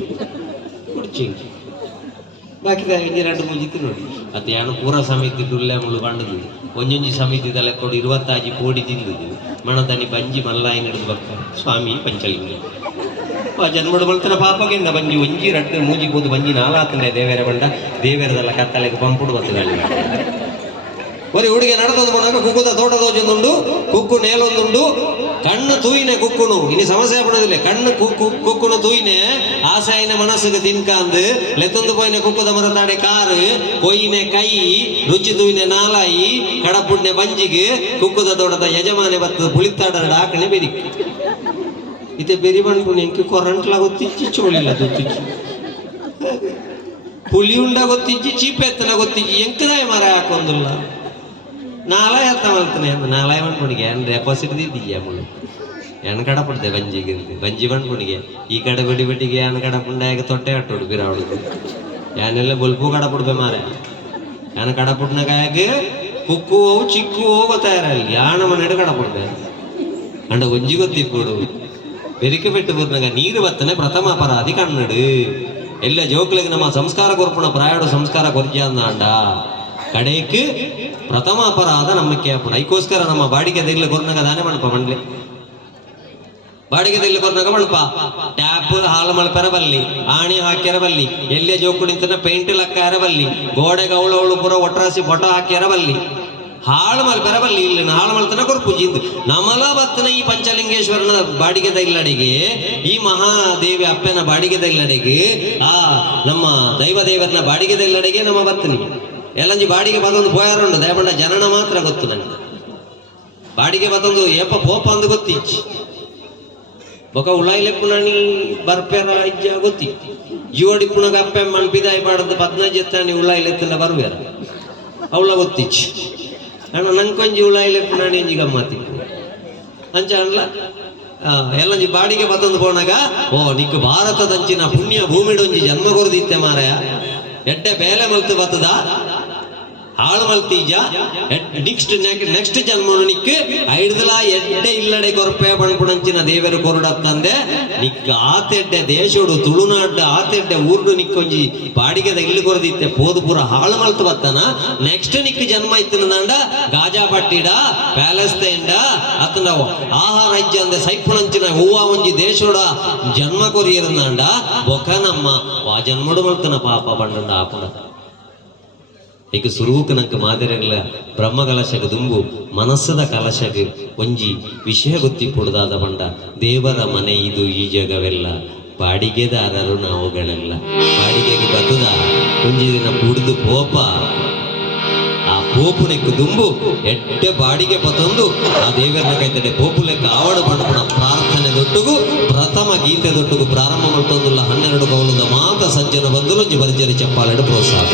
ಕುಡ್ಚಿ ಬಾಕಿ ಇಂಜಿ 2-3 ತಿನ್ನೋಡಿ ಅದು ಯಾನು ಪೂರ ಸಮಿತಿ ಡುಲ್ಲೆ ಮುಳು ಕಂಡದು ಒಂಜೊಂಜಿ ಸಮಿತಿ ತಲೆ ಕೊಡು 25 ಪೋಡಿ ತಿಂದುದು ಮಣದನಿ ಬಂಜಿ ಮಲ್ಲಾಯಿನ ಹಿಡಿದು ಬಕ್ಕ ಸ್ವಾಮಿ ಪಂಚಲಿಂಗ ಜನ್ಮಡು ಬಲ್ತನ ಪಾಪಗೆಂಡ ಬಂಜಿ ಒಂಜಿ 2-3 ಕೂದು ಬಂಜಿ ನಾಲಾತನೆ ದೇವೇರ ಬಂಡ ದೇವೇರದಲ್ಲ ಕತ್ತಲೆಗೆ ಪಂಪುಡು ಬತ್ತುಗಳು ಒರಿ ಹುಡುಗಿ ನಡತಂದು ಬಂದಾಗ ಕುಕ್ಕುದ ತೋಟದೋಜೊಂದುಂಡು ಕುಕ್ಕು ನೇಲೊಂದುಂಡು ಕಣ್ಣು ತೂಯಿನೆ ಕುಕ್ಕುನು ಇನ್ನು ಸಮಸ್ಯೆ ಪಡೋದಿಲ್ಲ ಕಣ್ಣು ಕುಕ್ಕುನು ತೂಯಿನೆ ಆಸೆಯಿನ ಮನಸ್ಸಿಗೆ ತಿನ್ಕಾಂದು ಲೆತ್ತೊಂದು ಪೋಯಿನ ಕುಕ್ಕುದ ಮರತಾಡೆ ಕಾರು ಕೊಯ್ಯಿನೆ ಕೈ ರುಚಿ ತೂಯಿನೆ ನಾಲಾಯಿ ಕಡಪುಡ್ನೆ ಬಂಜಿಗೆ ಕುಕ್ಕುದ ತೋಟದ ಯಜಮಾನೆ ಬತ್ತದ ಪುಳಿತಾಡ ಹಾಕಣೆ ಬೆರಿ ಇತ್ತೆ ಬೆರಿ ಬಂಡು ಎಂಕಿ ಕೊರಂಟ್ಲ ಗೊತ್ತಿಚ್ಚಿ ಚೋಳಿಲ್ಲ ಗೊತ್ತಿಚ್ಚಿ ಪುಲಿ ಉಂಡ ಗೊತ್ತಿಚ್ಚಿ ಚೀಪೆತ್ತನ ಗೊತ್ತಿಚ್ಚಿ ಎಂಕದಾಯ ಮರ ಹಾಕೊಂದಿಲ್ಲ ನಾಲಾಯ ಅರ್ಥ ಮಾಡ್ತಾನೆ ನಾಲಾಯ ಬಂದ್ಬಿಡಿಗೆ ಏನು ಡೆಪಾಸಿಟ್ ದಿದ್ದೀಯ ಮುಳ್ಳು ಹೆಣ್ಣು ಕಡಪಡ್ದೆ ಬಂಜಿಗೆ ಬಂಜಿ ಬಂದ್ಬಿಡಿಗೆ ಈ ಕಡೆ ಬಿಟ್ಟಿಗೆ ಹೆಣ್ಣು ಕಡಪುಂಡಾಗ ತೊಟ್ಟೆ ಕಟ್ಟೋಡು ಬಿರಾವಳಿಗೆ ಏನೆಲ್ಲ ಬಲ್ಪು ಕಡಪುಡ್ಬೆ ಮಾರೆ ಹೆಣ್ಣು ಕಡಪುಡ್ನಾಗ ಕುಕ್ಕು ಹೋವು ಚಿಕ್ಕು ಹೋಗೋತಾಯಿರಲ್ಲ ಯಾಣ ಮನೆಡು ಕಡಪುಡ್ಬೆ ಅಂಡ ಒಂಜಿ ಗೊತ್ತಿಪ್ಪುಡು ಬೆರಿಕೆ ಬಿಟ್ಟು ಬಂದಾಗ ನೀರು ಬತ್ತನೆ ಪ್ರಥಮ ಅಪರಾಧಿ ಕನ್ನಡು ಎಲ್ಲ ಜೋಕ್ಲಿಗೆ ನಮ್ಮ ಸಂಸ್ಕಾರ ಕೊರ್ಪುಣ ಪ್ರಾಯಡು ಸಂಸ್ಕಾರ ಕೊರ್ಜಿ ಅಂದ ಕಡೆക്ക് ಪ್ರಥಮ ಅಪರಾಧ ನಮ್ಮಕ್ಕೆ ಅಪ್ಪಣ ಅದಕ್ಕೋಸ್ಕರ ನಮ್ಮ ಬಾಡಿಗೆ ದಿಲ್ಲ ಕೊರ್ನಾಗ ದಾನೆ ಮಣಪ ಮಂಡ್ಲೆ ಬಾಡಿಗೆ ದಿಲ್ಲ ಕೊರ್ನಾಗ ಮಣಪ ಟ್ಯಾಪ್ ಹಾಲು ಮಳಪೆರ ಬಲ್ಲಿ ಆಣಿ ಹಾಕ್ಯಾರ ಬಲ್ಲಿ ಎಲ್ಲೇ ಜೋಕು ನಿಂತನ ಪೇಂಟ್ ಲಕ್ಕಾರ ಬಲ್ಲಿ ಗೋಡೆಗೆ ಅವಳು ಪುರ ಒಟ್ರಾಸಿ ಫೋಟೋ ಹಾಕ್ಯಾರ ಬಲ್ಲಿ ಹಾಳು ಮಲ್ಪೆರ ಬಲ್ಲಿ ಇಲ್ಲ ಹಾಳು ಮಲ್ತನ ಕೊರ್ಪುಜಿಂದು ನಮಲ ಬತ್ತನ ಈ ಪಂಚಲಿಂಗೇಶ್ವರನ ಬಾಡಿಗೆ ದೈಲಡೆಗೆ ಈ ಮಹಾದೇವಿ ಅಪ್ಪನ ಬಾಡಿಗೆ ದೈಲಡೆಗೆ ಆ ನಮ್ಮ ದೈವ ದೇವರನ ಬಾಡಿಗೆ ದೈಲಡೆಗೆ ನಮ್ಮ ಬತ್ತನಿ ಎಲ್ಲಂಜಿ ಬಾಡಿಗೆ ಬತ್ತೊಂದು ಪೋಯಾರುಂಡು ದಯಪಂಡ ಜನನ ಮಾತ್ರ ಗೊತ್ತು ನನಗೆ ಬಾಡಿಗೆ ಬತ್ತೊಂದು ಏಪ ಪೋಪ ಅಂದು ಗೊತ್ತಿಚ್ಚಿ ಬೊಕ ಉಳಾಯಿಲೆಪ್ಪುಣಿ ಬರ್ಪೆರ ಇಜ್ಜ ಗೊತ್ತಿ ಜೀವಡಿ ಪುಣಗ ಅಪ್ಪೆ ಮಣ್ಪಿದಾಯಿ ಪಾಡದ್ದು 15 ಎತ್ತಾಣಿ ಉಳಾಯಿಲೆತ್ತಿನ ಬರುವೇರ ಅವಳ ಗೊತ್ತಿಚ್ಚಿ ಅಣ್ಣ ನಂಕೊಂಜಿ ಉಳಾಯಿಲೆಪ್ಪುಣಿ ಇಂಜಿ ಗಮ್ಮತಿ ಅಂಚ ಅಣ್ಣ ಎಲ್ಲಂಜಿ ಬಾಡಿಗೆ ಬತ್ತೊಂದು ಪೋಣಗ ಓ ನಿಕ್ಕು ಭಾರತದಂಚಿನ ಪುಣ್ಯ ಭೂಮಿಡೊಂಜಿ ಜನ್ಮ ಕೊರದಿತ್ತೆ ಮಾರಾಯ ಎಡ್ಡೆ ಬೇಲೆ ಮಲ್ತು ಬತ್ತದ ಹಾಳು ಮಲ್ತೀಜ ನೆಕ್ಸ್ಟ್ ಜನ್ಮ ನಿಕ್ ಐಡ್ದಲ ಎಡ್ಡೆ ಇಲ್ಲಡೆ ಕೊರಪೆ ಬಣ್ಪುಣಂಚಿನ ದೇವರು ಕೊರಡತ್ತಂದೆ ನಿಕ್ ಆತೆಡ್ಡೆ ದೇಶೋಡು ತುಳುನಾಡು ಆತೆಡ್ಡೆ ಊರ್ಡು ನಿಕ್ಕೊಂಜಿ ಬಾಡಿಗೆದ ಇಲ್ಲಿ ಕೊರದಿತ್ತೆ ಪೋದು ಪೂರ ಹಾಳು ಮಲ್ತು ಬತ್ತನ ನೆಕ್ಸ್ಟ್ ನಿಕ್ ಜನ್ಮ ಇತ್ತನಂಡ ಗಾಜಾ ಪಟ್ಟಿಡ ಪ್ಯಾಲೆಸ್ತೈಂಡ ಅತ್ತನ ಆಹಾರ ಇಜ್ಜ ಅಂದೆ ಸೈಪುಣಂಚಿನ ಹೂವ ಒಂಜಿ ದೇಶೋಡ ಜನ್ಮ ಕೊರಿಯರಂದ ಬೊಕ ನಮ್ಮ ಆ ಜನ್ಮಡು ಮಲ್ತನ ಪಾಪ ಬಂಡ ಆಪುಣ ಈಗ ಸುರೂಕ ನಂಗೆ ಮಾದರಿಗಳ ಬ್ರಹ್ಮ ಕಲಶಗ ದುಂಬು ಮನಸ್ಸದ ಕಲಶಗ ಒಂಜಿ ವಿಷಯ ಗೊತ್ತಿಪ್ಪುಡ್ದಾದ ಬಂಡ ದೇವರ ಮನೆ ಇದು ಈ ಜಗವೆಲ್ಲ ಬಾಡಿಗೆದಾರರು ನಾವುಗಳೆಲ್ಲ ಬಾಡಿಗೆಗೆ ಬತ್ತದ ಒಂಜಿ ದಿನ ಕುಡಿದು ಪೋಪ ಆ ಪೋಪು ನೆಕ್ಕು ದುಂಬು ಎಡ್ಡೆ ಬಾಡಿಗೆ ಪತೊಂದು ಆ ದೇವರನ್ನ ಕೈತಡೆ ಪೋಪು ಲೆಕ್ಕ ಆವಡು ಪಂಡ್ಪುಣ ಪ್ರಾರ್ಥನೆ ದೊಟ್ಟುಗು ಪ್ರಥಮ ಗೀತೆ ದೊಟ್ಟುಗು ಪ್ರಾರಂಭ ಮಾಡ್ತೊಂದುಲ್ಲ 12 ಕೌಲದ ಮಾತ ಸಜ್ಜನ ಬಂದು ಒಂಜಿ ಭರ್ಜರಿ ಚಪ್ಪಾಲೆಡು ಪ್ರೋತ್ಸಾಹ